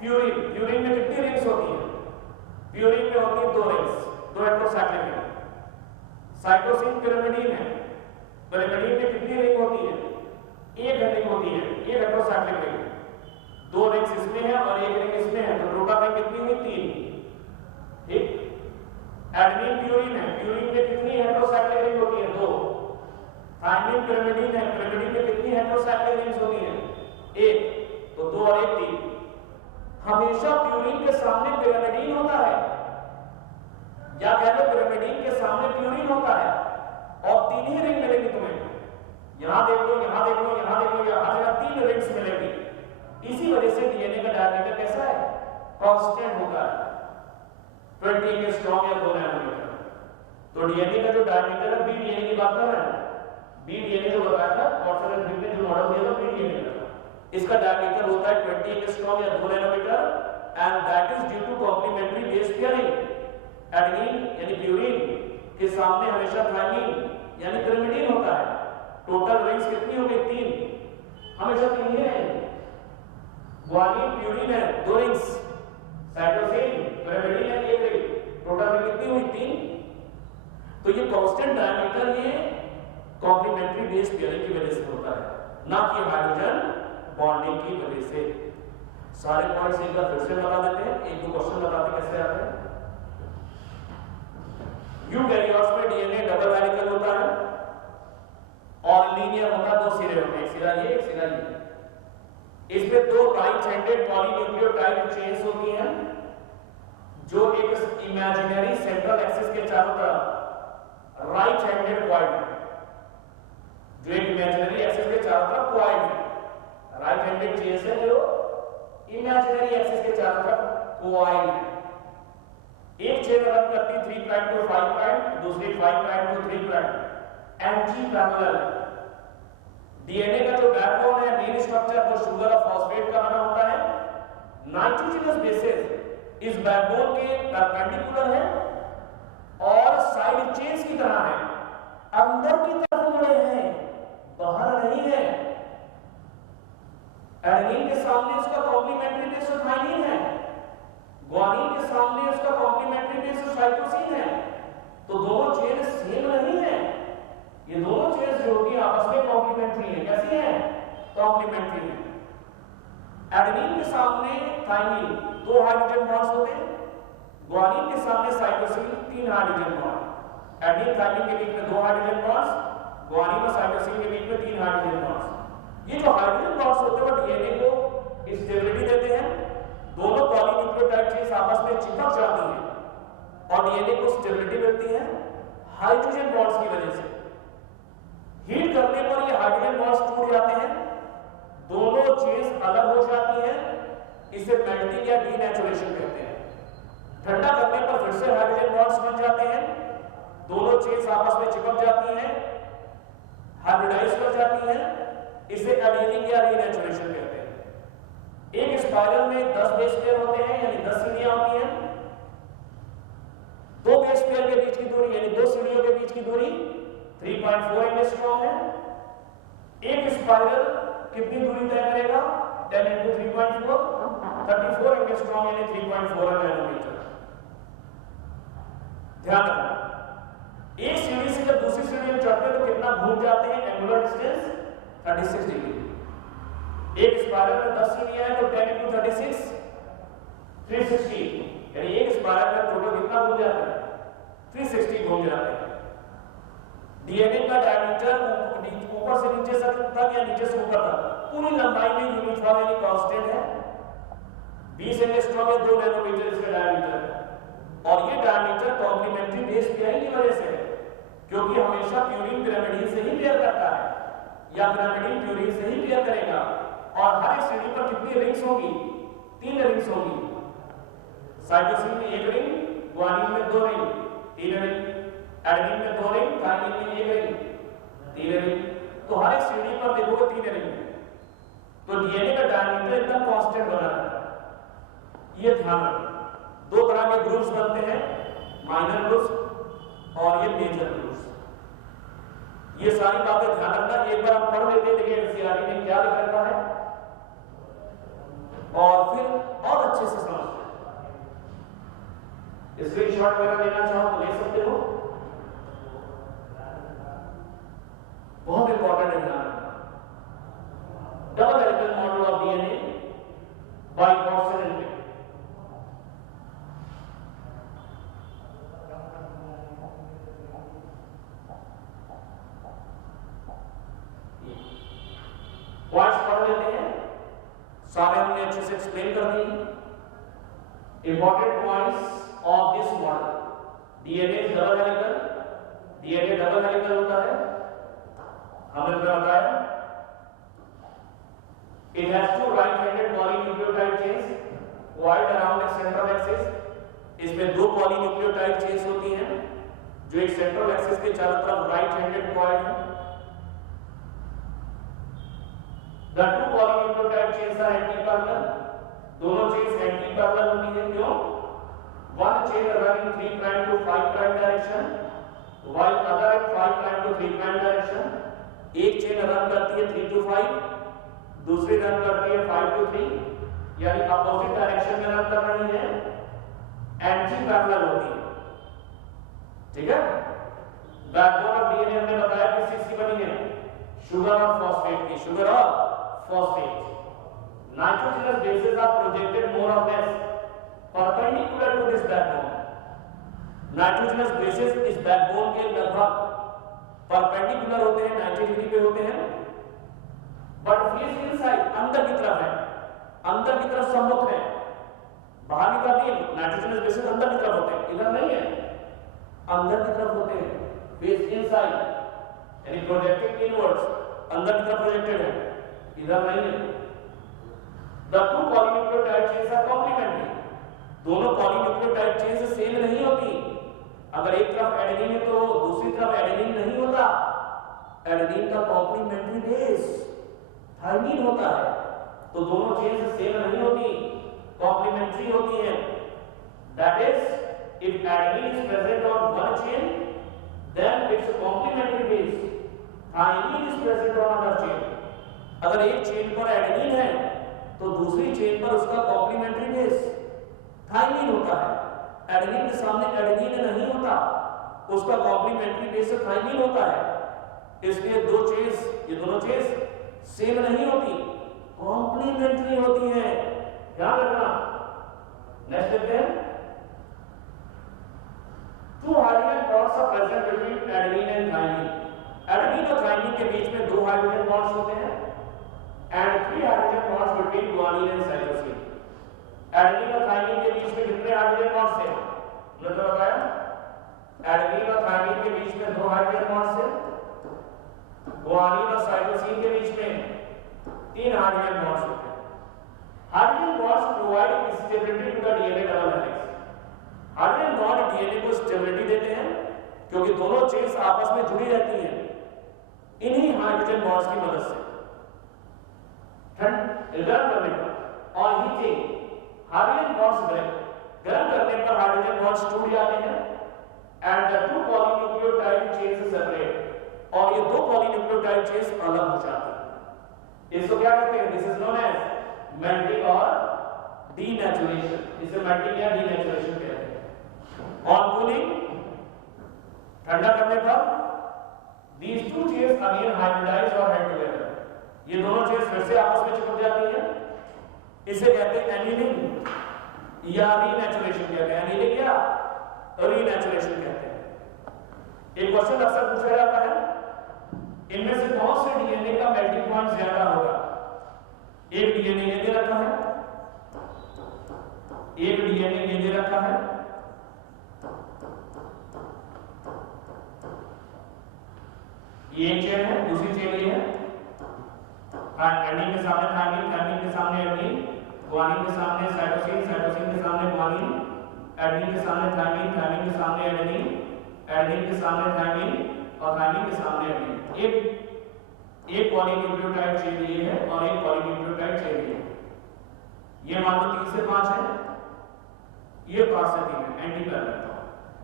प्यूरिन। प्यूरिन में कितनी रिंग्स होती है? प्यूरिन में होती है 2 rings, 2 heterocyclic ring. Cytosine pyrimidine है, पिरिमिडीन में कितनी रिंग होती है? 1 रिंग होती है, 1 हेटेरोसाइक्लिक रिंग। 2 रिंग्स इसमें है और 1 रिंग इसमें है, तो टोटल रिंग कितनी हुई? 3। ठीक। एडेनिन प्यूरिन है, प्यूरिन में कितनी हेटेरोसाइक्लिक रिंग होती है? 2। थाइमिन पिरिमिडीन है, पिरिमिडीन में कितनी हेटेरोसाइक्लिक रिंग्स होती है? 1। तो 2 और 1 3। हमेशा प्यूरिन के सामने पिरिमिडीन होता है, या कह लो पिरिमिडीन के सामने प्यूरिन होता है, और 3 ही रिंग मिलेगी तुम्हें। यहां देख लो, यहां देख लो, यहां देख लो, हर जगह 3 रिंग्स मिलेगी। इसी वजह से डीएनए का डायमीटर कैसा है? कांस्टेंट होता है, 20 एंगस्ट्रॉम या 2 नैनोमीटर। तो डीएनए का जो डायमीटर है, बी डीएनए की बात कर रहे हैं, बी डीएनए जो बताया था वॉटसन एंड ने जो मॉडल दिया था, बी डीएनए का, इसका डायमीटर होता है 20 एंगस्ट्रॉम या 2 nanometre and that is due to complementary base pairing. Adenine यानी प्यूरिन के सामने हमेशा थाइमिन यानी पिरिमिडीन होता है। टोटल रिंग्स कितनी हो गई? 3, हमेशा 3 ही रहेंगे। ग्वानिन प्यूरिन है 2 रिंग्स, साइटोसिन पिरिमिडीन है 1 रिंग, टोटल रिंग कितनी हुई? 3। तो ये कांस्टेंट डायमीटर ये कॉम्प्लीमेंट्री बेस पेयरिंग की वजह से होता है, ना कि हाइड्रोजन बॉन्डिंग की वजह से। सारे पॉइंट्स एक बार फिर से बता देते हैं, 1-2 क्वेश्चन बताते कैसे आते हैं। यूकैरियोट्स में डीएनए डबल हेलिकल होता है और लीनियर होता है, 2 सिरे होते हैं, एक सिरा ये, एक सिरा ये। इसमें 2 राइट हैंडेड पॉलीन्यूक्लियोटाइड चेन्स होती हैं जो एक इमेजिनरी सेंट्रल एक्सिस के चारों तरफ राइट हैंडेड क्वाड है, जो एक इमेजिनरी एक्सिस के चारों तरफ क्वाड है, राइट हैंडेड चेन्स है जो इमेजिनरी एक्सिस के चारों तरफ कॉइल है। एक चेन रन करती 3 प्राइम टू 5 प्राइम, दूसरी 5 prime to 3 prime. Anti parallel. DNA का जो बैकबोन है, मेन स्ट्रक्चर, वो शुगर और फॉस्फेट का बना होता है। नाइट्रोजनस बेसेस इस बैकबोन के परपेंडिकुलर है और साइड चेन्स की तरह है, अंदर की तरफ मुड़े हैं, बाहर नहीं है। एडेनिन के सामने उसका कॉम्प्लीमेंट्री बेस थाइमिन है, ग्वानिन के सामने उसका कॉम्प्लीमेंट्री बेस साइटोसिन है। तो दोनों चेन सेम नहीं है, ये दोनों चेन्स जो होती है आपस में कॉम्प्लीमेंट्री है। कैसी है? कॉम्प्लीमेंट्री है। एडेनिन के सामने थाइमिन 2 हाइड्रोजन बॉन्ड्स होते हैं, ग्वानिन के सामने cytosine 3 hydrogen bond. Adenine thymine के बीच में 2 हाइड्रोजन बॉन्ड्स, ग्वानिन और साइटोसिन के बीच में 3 हाइड्रोजन बॉन्ड्स। ये जो हाइड्रोजन बॉन्ड्स होते हैं वो डीएनए को स्टेबिलिटी देते हैं। दोनों पॉलीन्यूक्लियोटाइड चेन्स आपस में चिपक जाती हैं और डीएनए को स्टेबिलिटी मिलती है हाइड्रोजन बॉन्ड्स की वजह से। हीट करने पर ये हाइड्रोजन बॉन्ड्स टूट जाते हैं, दोनों चेन्स अलग हो जाती हैं, इसे मेल्टिंग या डीनेचुरेशन कहते हैं। ठंडा करने पर फिर से हाइड्रोजन बॉन्ड्स बन जाते हैं, दोनों चेन्स आपस में चिपक जाती हैं, हाइब्रिडाइज कर जाती हैं, इसे एडेनिंग या डीनेचुरेशन कहते हैं। एक स्पाइरल में 10 बेस पेयर होते हैं, यानी 10 सीढ़ियां होती हैं। 2 बेस पेयर के बीच की दूरी यानी 2 सीढ़ियों के बीच की दूरी 3.4 एंगस्ट्रॉम है। एक स्पाइरल कितनी दूरी तय करेगा? 10 × 3.4 34 एंगस्ट्रॉम यानी 3.4 नैनोमीटर। ध्यान रखना, एक सीढ़ी से जब दूसरी सीढ़ी में चढ़ते हैं तो कितना घूम जाते हैं? Angular distance 36 degree. एक स्पाइरल में 10 सीढ़ियां हैं तो 10 × 36 360, यानी एक स्पाइरल में टोटल कितना घूम जाता है? 360 घूम जाते हैं। डीएनए का डायमीटर ऊपर से नीचे तक या नीचे से ऊपर तक पूरी लंबाई में यूनिफॉर्म यानी कांस्टेंट है। 20 एंगस्ट्रॉम या 2 नैनोमीटर इसका डायमीटर है। और ये डायमीटर कॉम्प्लीमेंट्री बेस पेयरिंग की वजह से है, क्योंकि हमेशा प्यूरिन पिरामिडीन से ही पेयर करता है या पिरामिडीन प्यूरिन से ही पेयर करेगा। और हर एक सीढ़ी पर कितनी रिंग्स होगी? 3 रिंग्स होगी। साइटोसिन में 1 रिंग, ग्वानिन में 2 रिंग, 3 रिंग, एडेनिन में 2 रिंग, थाइमिन में 1 रिंग, 3 रिंग। तो हर एक सीढ़ी पर देखोगे 3 रिंग। तो डीएनए का डायमीटर एकदम कांस्टेंट बना रहता है। ये ध्यान रखना। 2 तरह के ग्रुप्स बनते हैं, माइनर ग्रुप्स और ये मेजर ग्रुप्स। ये सारी बातें ध्यान रखना। एक बार हम पढ़ लेते हैं देखिए एनसीईआरटी में क्या लिखा रहता है और फिर और अच्छे से समझते हैं। स्क्रीनशॉट वगैरह लेना चाहो तो ले सकते हो, बहुत इंपॉर्टेंट है ध्यान रखना। Double helical model of DNA by Watson and Crick. Points पढ़ लेते हैं, सारे हमने अच्छे से एक्सप्लेन कर दी। Important points of this model. DNA double helical, DNA double helical होता है, हमने बताया। It has 2 right-handed polynucleotide chains coiled around its central axis। इसमें 2 polynucleotide chains होती हैं जो एक central axis के चारों तरफ right-handed coiled हैं। The 2 polynucleotide chains are anti-parallel। दोनों chains anti-parallel होती हैं। क्यों? One chain running 3 prime to 5 prime direction, while other at 5 prime to 3 prime direction। एक चेन रन करती है 3 to 5, दूसरी रन करती है 5 to 3, यानी अपोजिट डायरेक्शन में रन कर रही है, एंटी पैरेलल होती है। ठीक है? बैकबोन ऑफ डीएनए हमने बताया किस चीज की बनी है? शुगर और फॉस्फेट की। शुगर और phosphate. Nitrogenous bases are projected more और less perpendicular to this backbone. Nitrogenous bases इस बैकबोन के लगभग परपेंडिकुलर होते हैं, 90 डिग्री पे होते हैं, बट फेस इनसाइड अंदर की तरफ है, अंदर की तरफ सम्मुख है, बाहर की तरफ नहीं। नाइट्रोजनस बेसेस अंदर की तरफ होते हैं, इधर नहीं है, अंदर की तरफ होते हैं। फेस इनसाइड यानी प्रोजेक्टेड इनवर्ड्स, अंदर की तरफ प्रोजेक्टेड है, इधर नहीं है। The two polynucleotide chains are complementary, दोनों पॉलीन्यूक्लियोटाइड चेन्स सेम नहीं होती। अगर एक तरफ एडेनिन है तो दूसरी तरफ एडेनिन नहीं होता, एडेनिन का कॉम्प्लीमेंट्री बेस थाइमिन होता है, तो दोनों चेन्स सेम नहीं होती, कॉम्प्लीमेंट्री होती है। That is if adenine is present on one chain then it's complementary base, thymine is present on other chain. अगर एक चेन पर एडेनिन है तो दूसरी चेन पर उसका कॉम्प्लीमेंट्री बेस थाइमिन होता है। एडेनिन के सामने एडेनिन नहीं होता, उसका कॉम्प्लीमेंट्री बेस थाइमिन होता है। इसलिए दो चेन्स, ये दोनों चेन्स सेम नहीं होती, कॉम्प्लीमेंट्री होती है, ध्यान रखना। नेक्स्ट देखते हैं, two hydrogen bonds are present between adenine and thymine. Adenine और थाइमिन के बीच में दो हाइड्रोजन बॉन्ड्स होते हैं and 3 hydrogen bonds between guanine and cytosine. Adenine और थाइमिन के बीच में कितने हाइड्रोजन बॉन्ड्स हैं? मैंने तो बताया, एडेनिन और थाइमिन के बीच में 2 हाइड्रोजन बॉन्ड्स हैं, गुआनिन और साइटोसिन के बीच में 3 हाइड्रोजन बॉन्ड्स होते हैं। Hydrogen bonds provide stability to the DNA double helix. Hydrogen bond DNA को स्टेबिलिटी देते हैं क्योंकि दोनों चेन्स आपस में जुड़ी रहती हैं इन्हीं हाइड्रोजन बॉन्ड्स की मदद से। गर्म करने पर और हीटिंग हाइड्रोजन बॉन्ड्स गर्म करने पर हाइड्रोजन बॉन्ड्स टूट जाते हैं and the two polynucleotide chains separate, और ये दो पॉलीन्यूक्लियोटाइड चेन्स अलग हो जाती हैं। इसको क्या कहते हैं? This is known as melting और डीनेचुरेशन। इसे मेल्टिंग या डीनेचुरेशन कहते हैं। ऑन कूलिंग, ठंडा करने पर these two chains again hybridized or held together, ये दोनों चेन्स फिर से आपस में चिपक जाती हैं। इसे कहते हैं एनीलिंग या रीनेचुरेशन कहते हैं। एनीलिंग या रीनेचुरेशन कहते हैं। एक क्वेश्चन अक्सर पूछा जाता है, इनमें से कौन से डीएनए का मेल्टिंग पॉइंट ज्यादा होगा? एक डीएनए ये दे रखा है, एक डीएनए ये दे रखा है, ये चेन है, दूसरी चेन ये है। एडेनिन के सामने थाइमिन, थाइमिन के सामने एडेनिन, गुआनिन के सामने साइटोसिन, साइटोसिन के सामने गुआनिन, एडेनिन के सामने थाइमिन, थाइमिन के सामने एडेनिन, एडेनिन के सामने थाइमिन और थाइमिन के सामने एडेनिन। एक पॉलीन्यूक्लियोटाइड चेन ये है और एक पॉलीन्यूक्लियोटाइड चेन ये है। ये मान लो 3 से 5 है, ये 5 से 3 है, एंटी पैरेलल।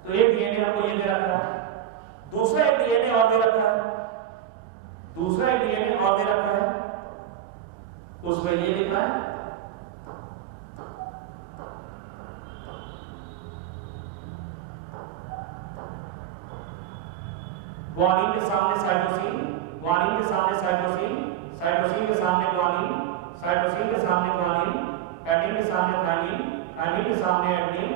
तो एक डीएनए हमको ये दे रखा है, दूसरा एक डीएनए और दे रखा है, दूसरा एक डीएनए और दे रखा है, उसमें ये लिखा है गुआनिन के सामने साइटोसिन, गुआनिन के सामने साइटोसिन, साइटोसिन के सामने गुआनिन, साइटोसिन के सामने गुआनिन, एडेनिन के सामने थाइमिन, थाइमिन के सामने एडेनिन,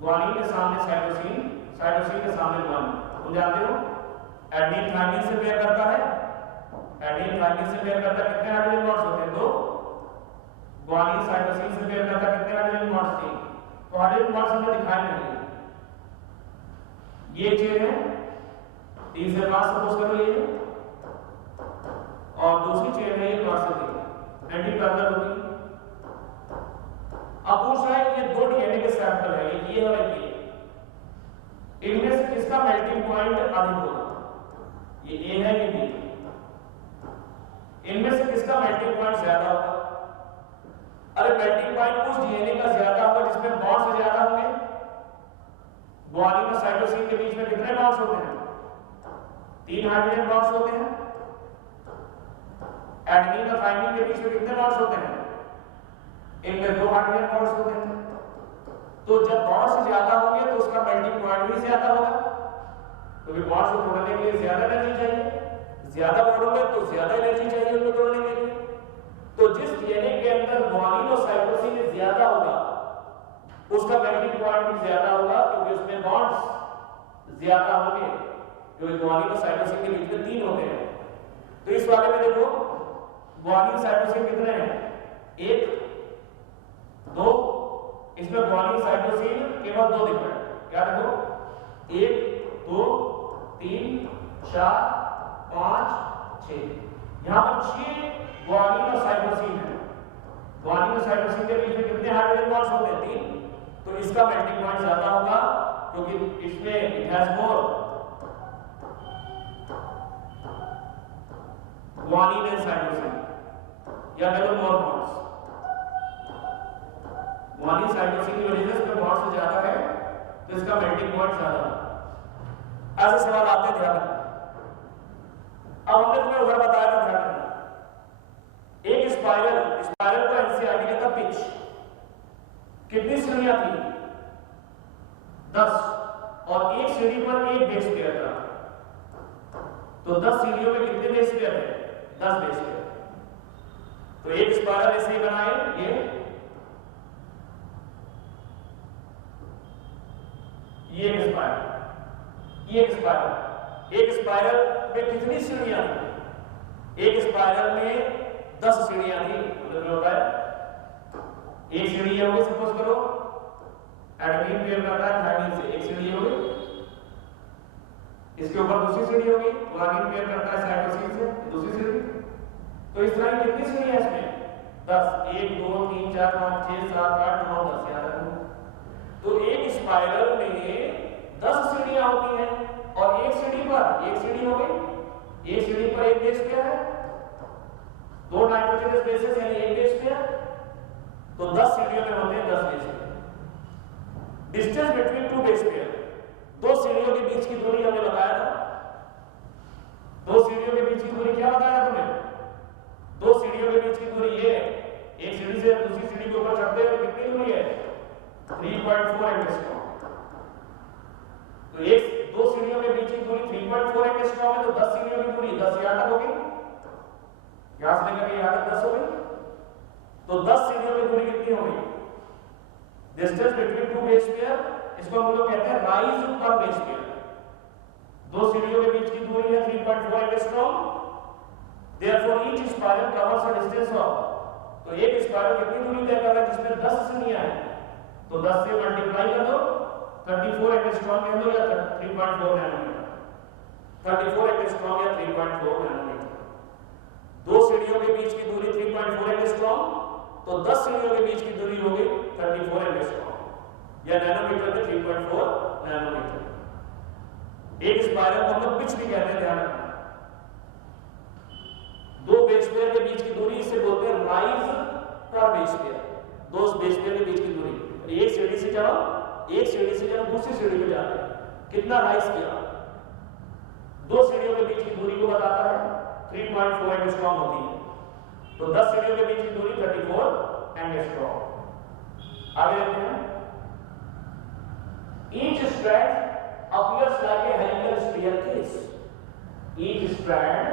गुआनिन के सामने साइटोसिन, साइटोसिन के सामने गुआनिन। तुम जानते हो एडेनिन थाइमिन से पेयर करता है, एडेनिन थाइमिन से पेयर करता है, कितने हाइड्रोजन बॉन्ड्स होते हैं? 2। गुआनिन साइटोसिन से पेयर करता है, कितने हाइड्रोजन बॉन्ड्स? 3। तो हाइड्रोजन बॉन्ड्स हमने दिखाए नहीं। ये चेन है 3 से 5 सपोज करो ये, और दूसरी चेन है ये 5 से 3, एंटी पैरेलल होती है। अब पूछ रहा है ये दो डीएनए के सैंपल है, ये और ये, इनमें से किसका मेल्टिंग पॉइंट अधिक होगा? ये ए है, ये बी। इनमें से किसका मेल्टिंग पॉइंट ज्यादा होगा? अरे मेल्टिंग पॉइंट उस डीएनए का ज्यादा होगा जिसमें बॉन्ड्स ज्यादा होंगे। गुआनिन और साइटोसिन के बीच में कितने बॉन्ड्स होते हैं? 3 हाइड्रोजन बॉन्ड्स होते हैं। एडेनिन और थाइमिन के बीच में कितने बॉन्ड्स होते हैं? इनमें 2 हाइड्रोजन बॉन्ड्स होते हैं। तो जब बॉन्ड्स ज्यादा होंगे तो उसका मेल्टिंग पॉइंट भी ज्यादा होगा, क्योंकि बॉन्ड्स को तोड़ने के लिए ज्यादा एनर्जी चाहिए, ज्यादा बॉन्ड होंगे तो ज्यादा एनर्जी चाहिए उनको तोड़ने के लिए। तो जिस डीएनए के अंदर गुआनिन और साइटोसिन ज्यादा होगा उसका मेल्टिंग पॉइंट भी ज्यादा होगा, क्योंकि उसमें बॉन्ड्स ज्यादा होंगे, क्योंकि गुआनिन और साइटोसिन के बीच में 3 होते हैं। तो इस वाले में देखो गुआनिन साइटोसिन कितने हैं? 1 2, इसमें गुआनिन साइटोसिन केवल 2 दिख रहे हैं। क्या देखो 1 2 3 4 5 6, यहां पर 6 गुआनिन और साइटोसिन है। गुआनिन और साइटोसिन के बीच में कितने हाइड्रोजन बॉन्ड्स होते हैं? 3। तो इसका मेल्टिंग पॉइंट ज्यादा होगा क्योंकि इसमें it has more guanine and cytosine, या कह लो मोर बॉन्ड्स। गुआनिन साइटोसिन की वजह से इसमें बॉन्ड्स ज्यादा है तो इसका मेल्टिंग पॉइंट ज्यादा है। ऐसे सवाल आते हैं, ध्यान रखना। अब हमने तुम्हें उधर बताया था, ध्यान रखना। एक स्पाइरल को एनसीईआरटी कहता पिच। कितनी सीढ़ियां थी? 10, और एक सीढ़ी पर एक बेस पेयर था। तो 10 सीढ़ियों में कितने बेस पेयर थे? 10 बेस पेयर। तो एक स्पाइरल ऐसे ही बनाए, ये एक स्पाइरल, ये एक स्पाइरल। एक स्पाइरल में कितनी सीढ़ियां थी? एक स्पाइरल में 10 सीढ़ियां थी। मतलब होता है एक सीढ़ी ये होगी, सपोज करो एडेनिन पेयर करता है थायमिन से, एक सीढ़ी होगी। इसके ऊपर दूसरी सीढ़ी होगी, गुआनिन पेयर करता है साइटोसिन से, दूसरी सीढ़ी। तो इस तरह की कितनी सीढ़ियां इसमें? 10। 1 2 3 4 5 6 7 8 9 10, याद रखो। तो एक स्पाइरल में 10 सीढ़ियां होती हैं और एक सीढ़ी पर एक सीढ़ी हो गई, एक सीढ़ी पर एक बेस पेयर है, 2 नाइट्रोजनस बेसेस यानी एक बेस पेयर। तो 10 सीढ़ियों में होते हैं 10 base pair. Distance between 2 base pair, 2 सीढ़ियों के बीच की दूरी हमने बताया था। 2 सीढ़ियों के बीच की दूरी क्या बताया तुम्हें? 2 सीढ़ियों के बीच की दूरी ये, एक सीढ़ी से दूसरी सीढ़ी के ऊपर चढ़ते हैं कितनी दूरी है? 3.4 एंगस्ट्रॉम। तो एक 2 सीढ़ियों के बीच की दूरी 3.4 एंगस्ट्रॉम है, तो 10 सीढ़ियों की दूरी 10 यहां तक होगी, यहां से लेकर यहां तक 10 हो गई। तो 10 सीढ़ियों की दूरी कितनी हो गई? डिस्टेंस बिटवीन 2 बेस पेयर, इसको हम लोग कहते हैं राइज पर बेस पेयर। 2 सीढ़ियों के बीच की दूरी है 3.4 angstrom. Therefore each spiral covers a distance of, तो एक स्पाइरल कितनी दूरी तय कर रहा है जिसमें 10 सीढ़ियां हैं? तो 10 से मल्टीप्लाई कर दो, 34 एंगस्ट्रॉम कह दो या 3.4 नैनोमीटर। 34 एंगस्ट्रॉम या 3.4 नैनोमीटर। 2 सीढ़ियों के बीच की दूरी 3.4 एंगस्ट्रॉम, तो 10 सीढ़ियों के बीच की दूरी होगी 34 एंगस्ट्रॉम या नैनोमीटर में 3.4 नैनोमीटर। एक स्पाइरल को हम लोग पिच भी कहते हैं, ध्यान रखना। 2 बेस पेयर के बीच की दूरी इसे बोलते हैं राइज पर बेस पेयर। 2 बेस पेयर के बीच की दूरी, एक सीढ़ी से चढ़ो, एक सीढ़ी से जब दूसरी सीढ़ी पे जाते हैं कितना राइज किया? 2 सीढ़ियों के बीच की दूरी को बताता है 3.4 एंगस्ट्रॉम होती है। तो 10 सीढ़ियों के बीच की दूरी 34 एंगस्ट्रॉम। आगे देखते हैं। Each strand appears like a helical staircase. Each strand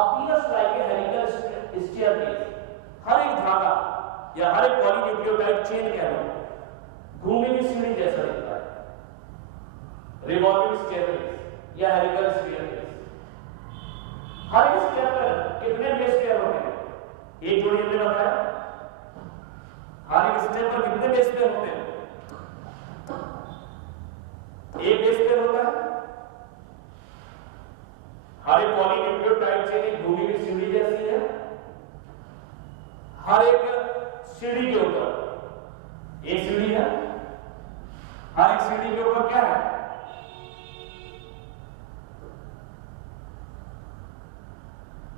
appears like a helical staircase. हर एक धागा या हर एक पॉलीन्यूक्लियोटाइड चेन कह लो घूमी हुई सीढ़ी जैसा दिखता है, रिवॉल्विंग स्टेयरकेस या हेलिकल स्टेयरकेस। हर एक स्टेप पर कितने बेस पेयर होते हैं? एक जोड़ी हमने बताया। हर एक स्टेप पर कितने बेस पेयर होते हैं? एक बेस पेयर होता है। हर एक पॉलीन्यूक्लियोटाइड चेन एक घूमी हुई सीढ़ी जैसी है। हर एक सीढ़ी के ऊपर एक सीढ़ी है, हर एक सीढ़ी के ऊपर क्या है?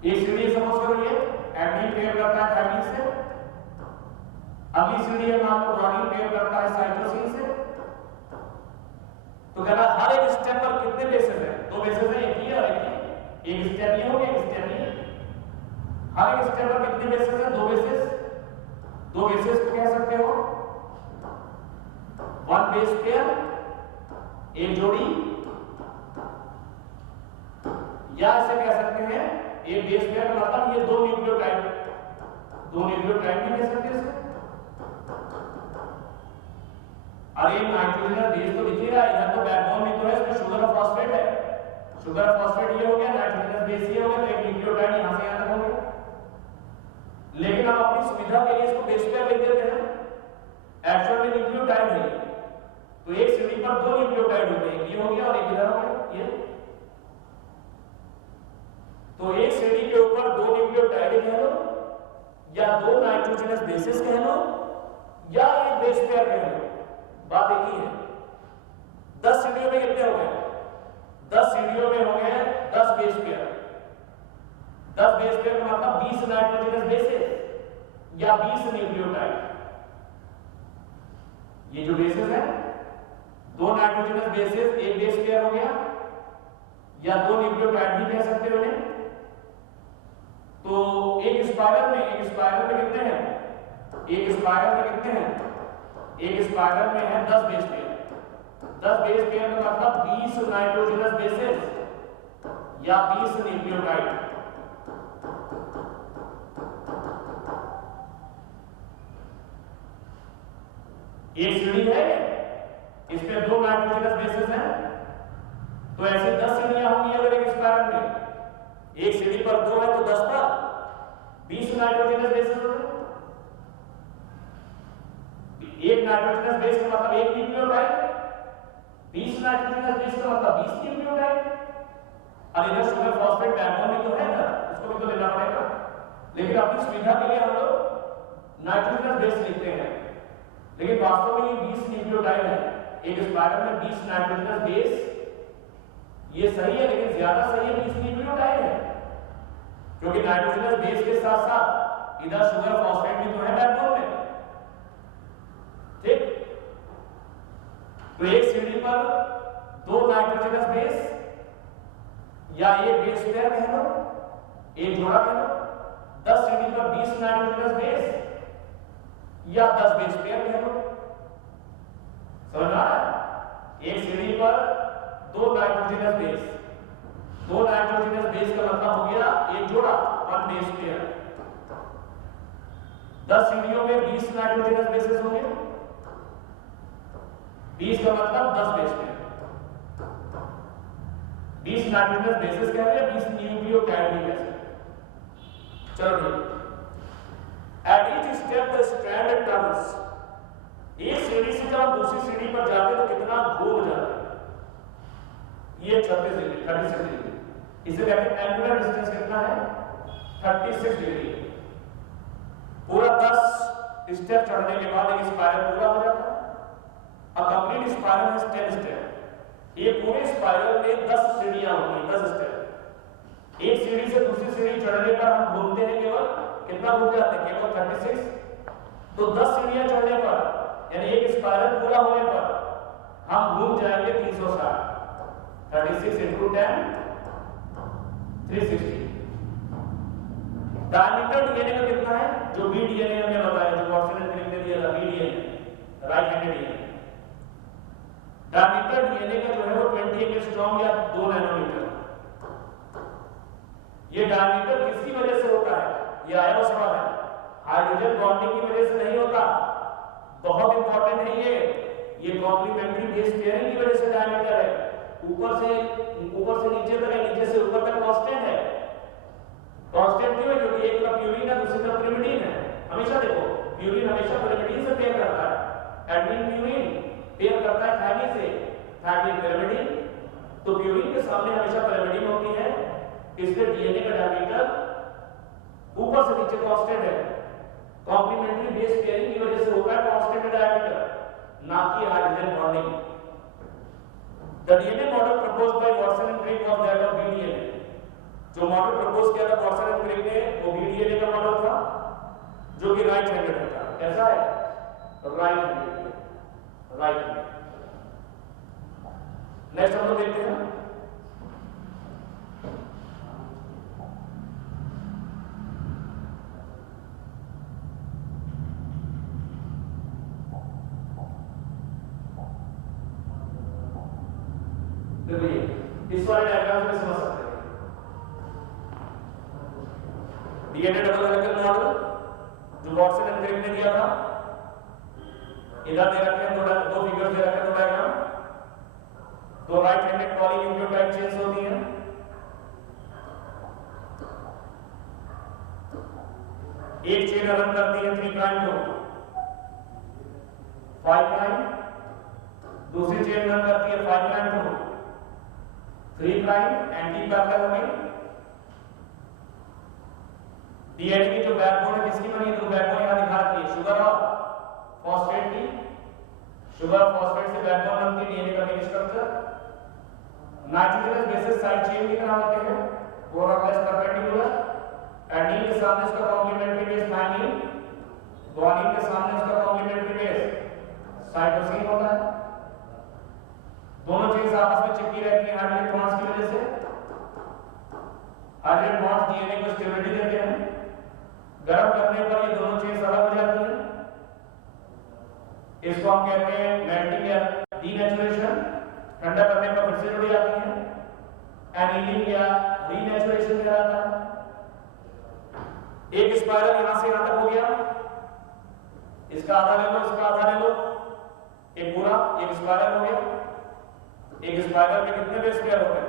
एक सीढ़ी सपोज करो ये एडेनिन पेयर करता है थायमिन से, अगली सीढ़ी है मान लो गुआनिन पेयर करता है साइटोसिन से। तो कहना हर एक स्टेप पर कितने बेसेस हैं? 2 बेसेस हैं, एक ही और एक ही। एक स्टेप ये हो गया, एक स्टेप ये। हर एक स्टेप पर कितने बेसेस हैं? 2 बेसेस। 2 बेसेस को कह सकते हो 1 बेस पेयर, एक जोड़ी, या ऐसे कह सकते हैं एक बेस पेयर मतलब ये 2 न्यूक्लियोटाइड भी कह सकते हैं इसे। अरे नाइट्रोजन बेस तो दिख ही रहा है, इधर तो बैकबोन भी तो है, इसमें शुगर और फॉस्फेट है। शुगर और फॉस्फेट ये हो गया, नाइट्रोजन बेस ये हो गया, तो एक न्यूक्लियोटाइड यहां से यहां तक हो गया। लेकिन हम अपनी सुविधा के लिए इसको बेस पेयर लिख देते हैं, एक्चुअल में न्यूक्लियोटाइड है। तो एक सीढ़ी पर 2 न्यूक्लियोटाइड होते हैं, ये हो गया और एक इधर हो गया ये। तो एक सीढ़ी के ऊपर 2 न्यूक्लियोटाइड है, या 2 नाइट्रोजनस बेसेस कह लो या एक बेस पेयर कह लो, बात एक ही है। 10 सीढ़ियों में कितने हो गए? 10 सीढ़ियों में हो गए 10 बेस पेयर। 10 बेस पेयर का मतलब 20 नाइट्रोजनस बेसेस या 20 न्यूक्लियोटाइड। ये जो बेसेस है 2 नाइट्रोजनस बेसेस, एक बेस पेयर हो गया या 2 न्यूक्लियोटाइड भी कह सकते हो इन्हें। तो एक स्पाइरल में कितने हैं? एक स्पाइरल में कितने हैं? एक स्पाइरल में है 10 बेस पेयर। 10 बेस पेयर का मतलब 20 नाइट्रोजनस बेसेस या 20 न्यूक्लियोटाइड। एक सीढ़ी है, इसमें 2 नाइट्रोजनस बेसेस हैं, तो ऐसे 10 सीढ़ियां होंगी अगर एक स्पाइरल में। एक सीढ़ी पर 2 है तो 10 पर 20 नाइट्रोजनस बेसेस हो गए। एक नाइट्रोजनस बेस का मतलब एक न्यूक्लियोटाइड, 20 नाइट्रोजनस बेस का मतलब 20 न्यूक्लियोटाइड। अब इधर शुगर फॉस्फेट बैकबोन भी तो है ना, उसको भी तो लेना पड़ेगा। लेकिन अपनी सुविधा के लिए हम लोग नाइट्रोजनस बेस लिखते हैं, लेकिन वास्तव में ये 20 न्यूक्लियोटाइड है। एक स्पाइरल में 20 नाइट्रोजनस बेस, ये सही है, लेकिन ज्यादा सही है 20 न्यूक्लियोटाइड है, क्योंकि नाइट्रोजनस बेस के साथ साथ इधर शुगर फॉस्फेट भी तो है बैकबोन में। ठीक, तो एक सीढ़ी पर 2 नाइट्रोजनस बेस या एक बेस पेयर कह लो, एक जोड़ा कह लो। 10 सीढ़ी पर 20 नाइट्रोजनस बेस या 10 बेस पेयर कह लो। समझ आ रहा है? एक सीढ़ी पर 2 नाइट्रोजनस बेस, 2 नाइट्रोजनस बेस का मतलब हो गया एक जोड़ा, 1 बेस पेयर। 10 सीढ़ियों में 20 नाइट्रोजनस बेसेस होंगे, 20 का मतलब 10 बेस पेयर। 20 नाइट्रोजनस बेसेस कह रहे हैं, 20 न्यूक्लियोटाइड भी कह सकते हैं। चलो ठीक, at each step the strand turns. एक सीढ़ी से जब दूसरी सीढ़ी पर जाते तो कितना घूम जाता है? ये 36 डिग्री, 36 डिग्री। इसे कहते हैं एंगुलर डिस्टेंस कितना है? 36 डिग्री। पूरा 10 स्टेप चढ़ने के बाद एक स्पाइरल पूरा हो जाता है। A complete spiral has 10 step. ये पूरे स्पाइरल में 10 सीढ़ियां होंगी, 10 स्टेप। एक सीढ़ी से दूसरी सीढ़ी चढ़ने पर हम घूमते हैं केवल कितना घूम जाते हैं? केवल 36। तो 10 सीढ़ियां चढ़ने पर यानी एक स्पाइरल पूरा होने पर हम घूम जाएंगे 360। 36 into 10 360। डायमीटर डीएनए का कितना है? जो बी डीएनए हमने बताया, जो वॉटसन एंड क्रिक ने दिया था, B DNA, right handed DNA. Diameter DNA का जो है वो 20 एंगस्ट्रॉम स्ट्रॉन्ग या 2 नैनोमीटर। ये डायमीटर किसकी वजह से होता है? ये आया हुआ सवाल है। हाइड्रोजन बॉन्डिंग की वजह से नहीं होता, बहुत इंपॉर्टेंट है ये कॉम्प्लीमेंट्री बेस पेयरिंग की वजह से डायमीटर है। ऊपर से नीचे तक है, नीचे से ऊपर तक कांस्टेंट है। कांस्टेंट क्यों है? क्योंकि एक तरफ प्यूरिन है, दूसरी तरफ pyrimidine है। हमेशा देखो, प्यूरिन हमेशा pyrimidine से पेयर करता है। एडमिन प्यूरिन पेयर करता है थायमिन से, थायमिन pyrimidine। तो प्यूरिन के सामने हमेशा pyrimidine होती है, इसलिए डीएनए का डायमीटर ऊपर से नीचे कांस्टेंट है। कॉम्प्लीमेंट्री बेस पेयरिंग की वजह से होता है कांस्टेंट डायमीटर, ना कि hydrogen bonding. The DNA model proposed by Watson and Crick was that of BDNA। जो मॉडल प्रपोज किया था वॉटसन एंड क्रिक ने, वो BDNA का मॉडल था, जो कि राइट हैंडेड था। कैसा है? Right handed, right handed. Next हम लोग देखते हैं इस वाले डायग्राम में समझ सकते हैं। डीएनए डबल हेलिकल मॉडल जो वॉटसन एंड क्रिक ने दिया था, इधर दे रखे हैं दो फिगर्स दे रखे हैं, दो डायग्राम। दो राइट हैंडेड पॉलीन्यूक्लियोटाइड चेन्स होती हैं। एक चेन रन करती है 3 प्राइम को 5 प्राइम, दूसरी चेन रन करती है 5 प्राइम को 3 प्राइम, एंटी पैरेलल में। डीएनए की जो बैकबोन है किसकी बनी है, तो बैकबोन यहां दिखा रखी है शुगर और फॉस्फेट की। शुगर और फॉस्फेट से बैकबोन बनती है डीएनए का main structure. Nitrogenous bases side chain की तरह होते हैं, मोर और लेस परपेंडिकुलर। एडेनिन के सामने इसका कॉम्प्लीमेंट्री बेस थाइमिन, ग्वानिन के सामने इसका कॉम्प्लीमेंट्री बेस साइटोसिन होता है। दोनों चेन्स आपस में चिपकी रहती हैं हाइड्रोजन बॉन्ड्स की वजह से। हाइड्रोजन बॉन्ड्स डीएनए को स्टेबिलिटी देते हैं। गर्म करने पर ये दोनों चेन्स अलग हो जाती हैं। इसको हम कहते हैं मेल्टिंग या डीनेचुरेशन। ठंडा करने पर फिर से जुड़ जाती हैं। एनीलिंग या रीनेचुरेशन कहलाता है। एक स्पाइरल यहां से यहां तक हो गया, इसका आधा ले लो, इसका आधा ले लो, एक पूरा एक स्पाइरल हो गया। एक स्पाइरल में कितने बेस पेयर होते हैं,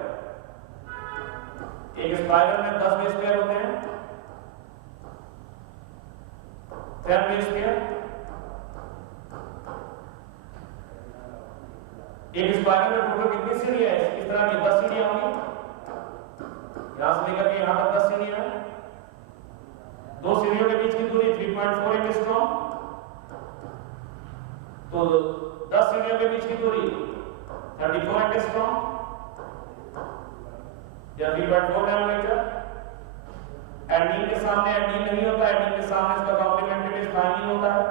एक स्पाइरल में 10 बेस पेयर होते हैं, 10 बेस पेयर। एक स्पाइरल में टोटल कितनी सीढ़ियां है, इस तरह की 10 सीढ़ियां होंगी। यहां से लेकर के यहां तक 10 सीढ़ियां हैं। दो सीढ़ियों के बीच की दूरी 3.4 एंगस्ट्रॉम, तो 10 सीढ़ियों के बीच की दूरी 34 एंगस्ट्रॉम या 3.4 नैनोमीटर। एडेनिन के सामने एडेनिन नहीं होता, एडेनिन के सामने इसका कॉम्प्लीमेंट्री बेस थाइमिन होता है।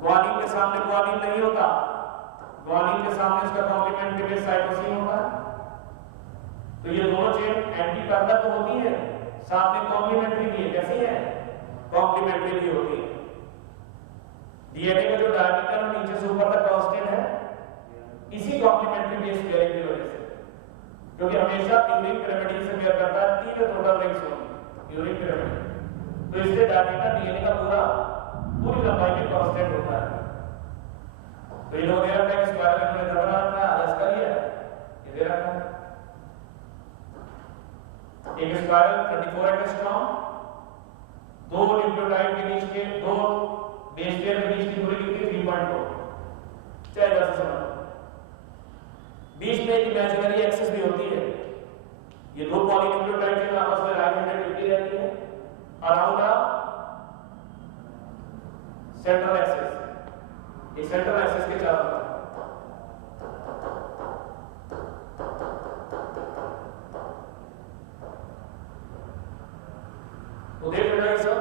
ग्वानिन के सामने ग्वानिन नहीं होता, ग्वानिन के सामने इसका कॉम्प्लीमेंट्री बेस साइटोसिन होता है। तो ये दोनों चेन एंटी पैरेलल तो होती है, साथ में कॉम्प्लीमेंट्री भी है। कैसी है, कॉम्प्लीमेंट्री भी होती है। डीएनए का जो डायमीटर है नीचे से ऊपर तक कांस्टेंट है, इसी कॉम्प्लीमेंट्री बेस पेयरिंग की वजह से, क्योंकि हमेशा यूरिक पिरामिड से पेयर करता है। 3 टोटल रिंग्स होंगी यूरिक पिरामिड, तो इससे डायमीटर डीएनए का पूरी लंबाई में कांस्टेंट होता है। तो ये लोग दे रखा है कि स्क्वायर में इधर बना रखा है, आधा इसका लिया ये दे रखा है। एक स्पाइरल 34 एंगस्ट्रॉम, दो न्यूक्लियोटाइड के बीच के, दो बेस पेयर के बीच की दूरी कितनी, 3.4। चाहे जैसे समझ, बीच में एक इमेजिनरी एक्सिस भी होती है। ये दो पॉलीन्यूक्लियोटाइड जो आपस में राइट हैंडेड लिपटी रहती है अराउंड अ सेंट्रल एक्सिस। ये सेंट्रल एक्सिस के चारों तरफ तो देख लेना, ये सब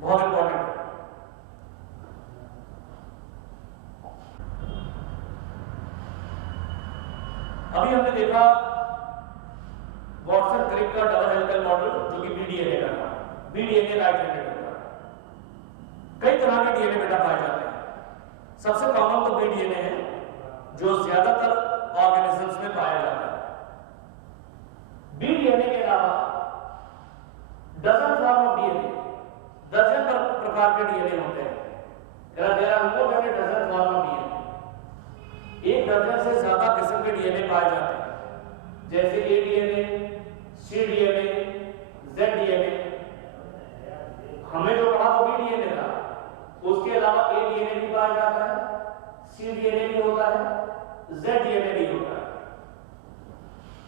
बहुत इंपॉर्टेंट है। अभी हमने देखा वॉटसन क्रिक का डबल हेलिकल मॉडल, जो कि बीडीएनए का था। बीडीएनए राइट हैंडेड होता है। कई तरह के डीएनए बेटा पाए जाते हैं। सबसे कॉमन तो बीडीएनए है, जो ज्यादातर ऑर्गेनिजम्स में पाया जाता है। बीडीएनए के अलावा डजन फॉर्म ऑफ डीएनए, दर्जन प्रकार के डीएनए होते हैं। There are more than dozen form of DNA. एक दर्जन से ज्यादा किस्म के डीएनए पाए जाते हैं, जैसे ए डीएनए, सी डीएनए, जेड डीएनए। हमें जो पढ़ा वो बी डीएनए था, उसके अलावा ए डीएनए भी पाया जाता है, सी डीएनए भी होता है, जेड डीएनए भी होता है।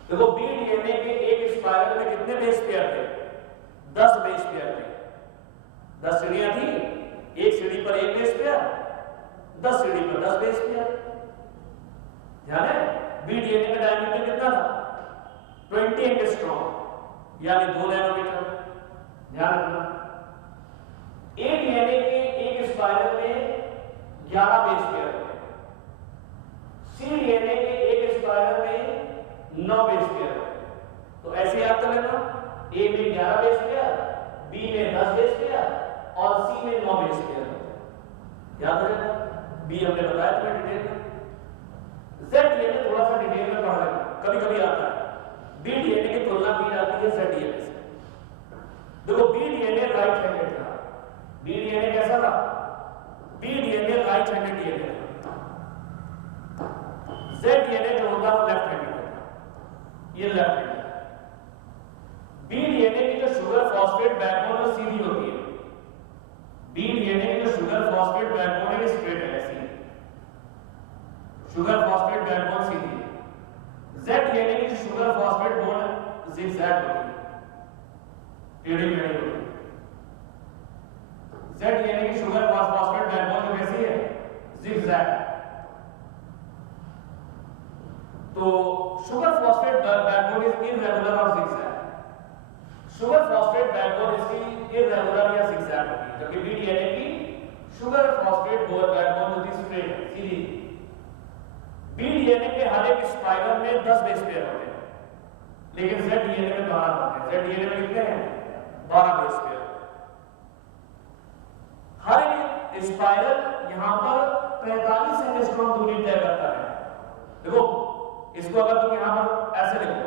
देखो बी डीएनए के एक स्पाइरल में कितने बेस पेयर थे, 10 बेस पेयर थे। 10 सीढ़ियां थी, एक सीढ़ी पर एक बेस पेयर, 10 सीढ़ी पर 10 बेस पेयर। ध्यान है, बी डीएनए का डायमीटर कितना था, 20 एंगस्ट्रॉम यानी 2 नैनोमीटर। ध्यान रखना। ए डीएनए के एक स्पाइरल में 11 बेस पेयर होते हैं। सी डीएनए के एक स्पाइरल में 9 बेस पेयर होते हैं। तो ऐसे याद कर लेना, ए में 11 बेस पेयर, बी में 10 बेस पेयर और सी में 9 बेस पेयर होते हैं। याद रखना, बी हमने बताया तुम्हें डिटेल में। जेड डीएनए थोड़ा सा डिटेल में पढ़ लेना, कभी कभी आता है। बी डीएनए की तुलना की जाती है जेड डीएनए से। देखो बी डीएनए राइट हैंडेड था। बी डीएनए कैसा था, B DNA right handed DNA था। जेड डीएनए जो होता है वो लेफ्ट हैंडेड होता है, ये लेफ्ट हैंडेड। बी डीएनए की जो शुगर फॉस्फेट बैकबोन है सीधी होती है। बी डीएनए की जो शुगर फॉस्फेट बैकबोन है स्ट्रेट है, ऐसी शुगर फॉस्फेट बैकबोन सीधी है। जेड डीएनए की शुगर फॉस्फेट बोन जिगजैग होती है। टेढ़ी मेढ़ी होती है। Z यानी कि शुगर फॉस्फेट बैकबोन जो कैसी है, जिगजैग। तो sugar phosphate backbone is irregular और जिगजैग। शुगर फॉस्फेट बैकबोन इसकी इररेगुलर या जिगजैग होती है, जबकि BDNA की शुगर फॉस्फेट बैकबोन होती है स्ट्रेट सीधी। BDNA के हर एक स्पाइरल में 10 बेस पेयर होते हैं, लेकिन ZDNA में 12 होते हैं। ZDNA में कितने हैं? 12 बेस पेयर। हर एक स्पाइरल यहां पर 45 एंगस्ट्रॉम दूरी तय करता है। देखो इसको अगर तुम यहां पर ऐसे लिखो,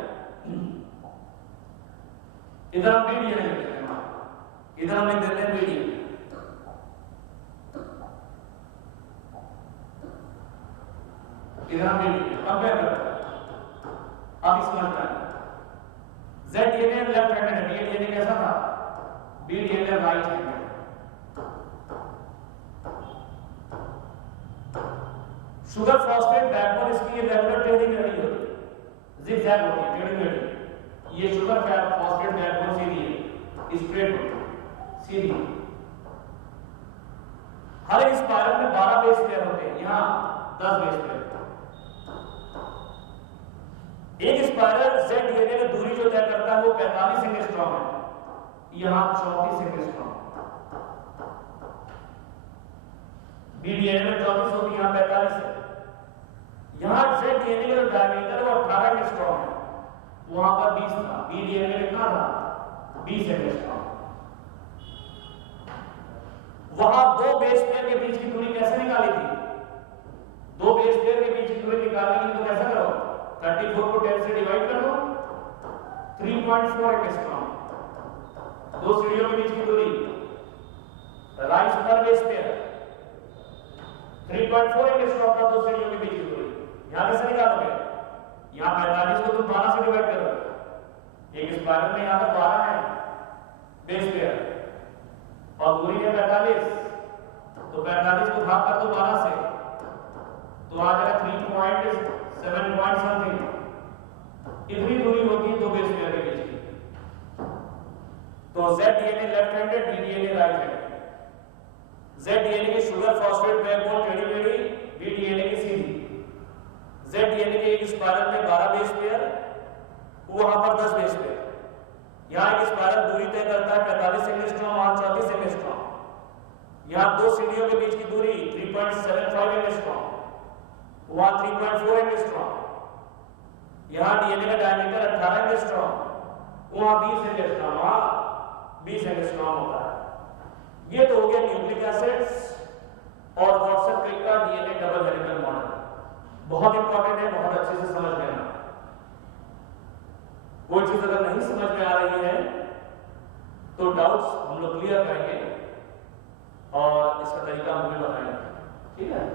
इधर हम BDNA लिख देते हैं, इधर हम लिख देते हैं BDNA, इधर हम BDNA कंपेयर करते हैं। अब इसको समझना है, ZDNA लेफ्ट हैंडेड है, BDNA कैसा था? BDNA right handed. Sugar phosphate backbone इसकी रेगुलर टेढ़ी मेढ़ी होती है, जिगजैग होती है, टेढ़ी मेढ़ी। ये शुगर फॉस्फेट बैकबोन सीधी है, स्ट्रेट होती है, सीधी। हर एक स्पाइरल में 12 बेस पेयर होते हैं, यहां 10 बेस पेयर। एक स्पाइरल ZDNA में दूरी जो तय करता है वो 45 एंगस्ट्रॉम है, यहां 34 एंगस्ट्रॉम। BDNA में 34 होती है, यहां 45 है। यहां ZDNA का डायमीटर वो 18 एंगस्ट्रॉम है, वहां पर 20 था। BDNA में कितना था? 20 एंगस्ट्रॉम। वहां दो बेस पेयर के बीच की दूरी कैसे निकाली थी? दो बेस पेयर के बीच की दूरी निकालने के लिए तो कैसा करो, 34 को 10 से डिवाइड कर दो, 3.4 एंगस्ट्रॉम। दो सीढ़ियों के बीच की दूरी, राइट पर बेस पेयर 3.4 एंगस्ट्रॉम का दो सीढ़ियों के बीच की दूरी। यहां कैसे निकालोगे? यहां 45 को तुम 12 से डिवाइड करो, एक स्पाइरल में यहां पर 12 है बेस पेयर और दूरी है 45, तो 45 को भाग कर दो 12 से, तो आ जाएगा 3.7 पॉइंट समथिंग। इतनी दूरी होती है दो बेस पेयर के बीच की। तो ZDNA left handed, BDNA right handed. ZDNA की शुगर फॉस्फेट बैकबोन टेढ़ी मेढ़ी, BDNA की सीधी। ZDNA के एक स्पाइरल में 12 बेस पेयर, वहां पर 10 बेस पेयर। यहां एक स्पाइरल दूरी तय करता है 45 एंगस्ट्रॉम, वहां 34 एंगस्ट्रॉम। यहां दो सीढ़ियों के बीच की दूरी 3.75 एंगस्ट्रॉम, वहां 3.4 एंगस्ट्रॉम। यहां DNA का डायमीटर 18 एंगस्ट्रॉम, वहां 20 एंगस्ट्रॉम, वहां 20 एंगस्ट्रॉम होता है। ये तो हो गया न्यूक्लिक एसिड्स और वाटसन क्रिक का DNA डबल हेलिकल मॉडल। बहुत इंपॉर्टेंट है, बहुत अच्छे से समझ लेना। कोई चीज अगर नहीं समझ में आ रही है तो डाउट्स हम लोग क्लियर करेंगे और इसका तरीका हम भी बताएंगे, ठीक है।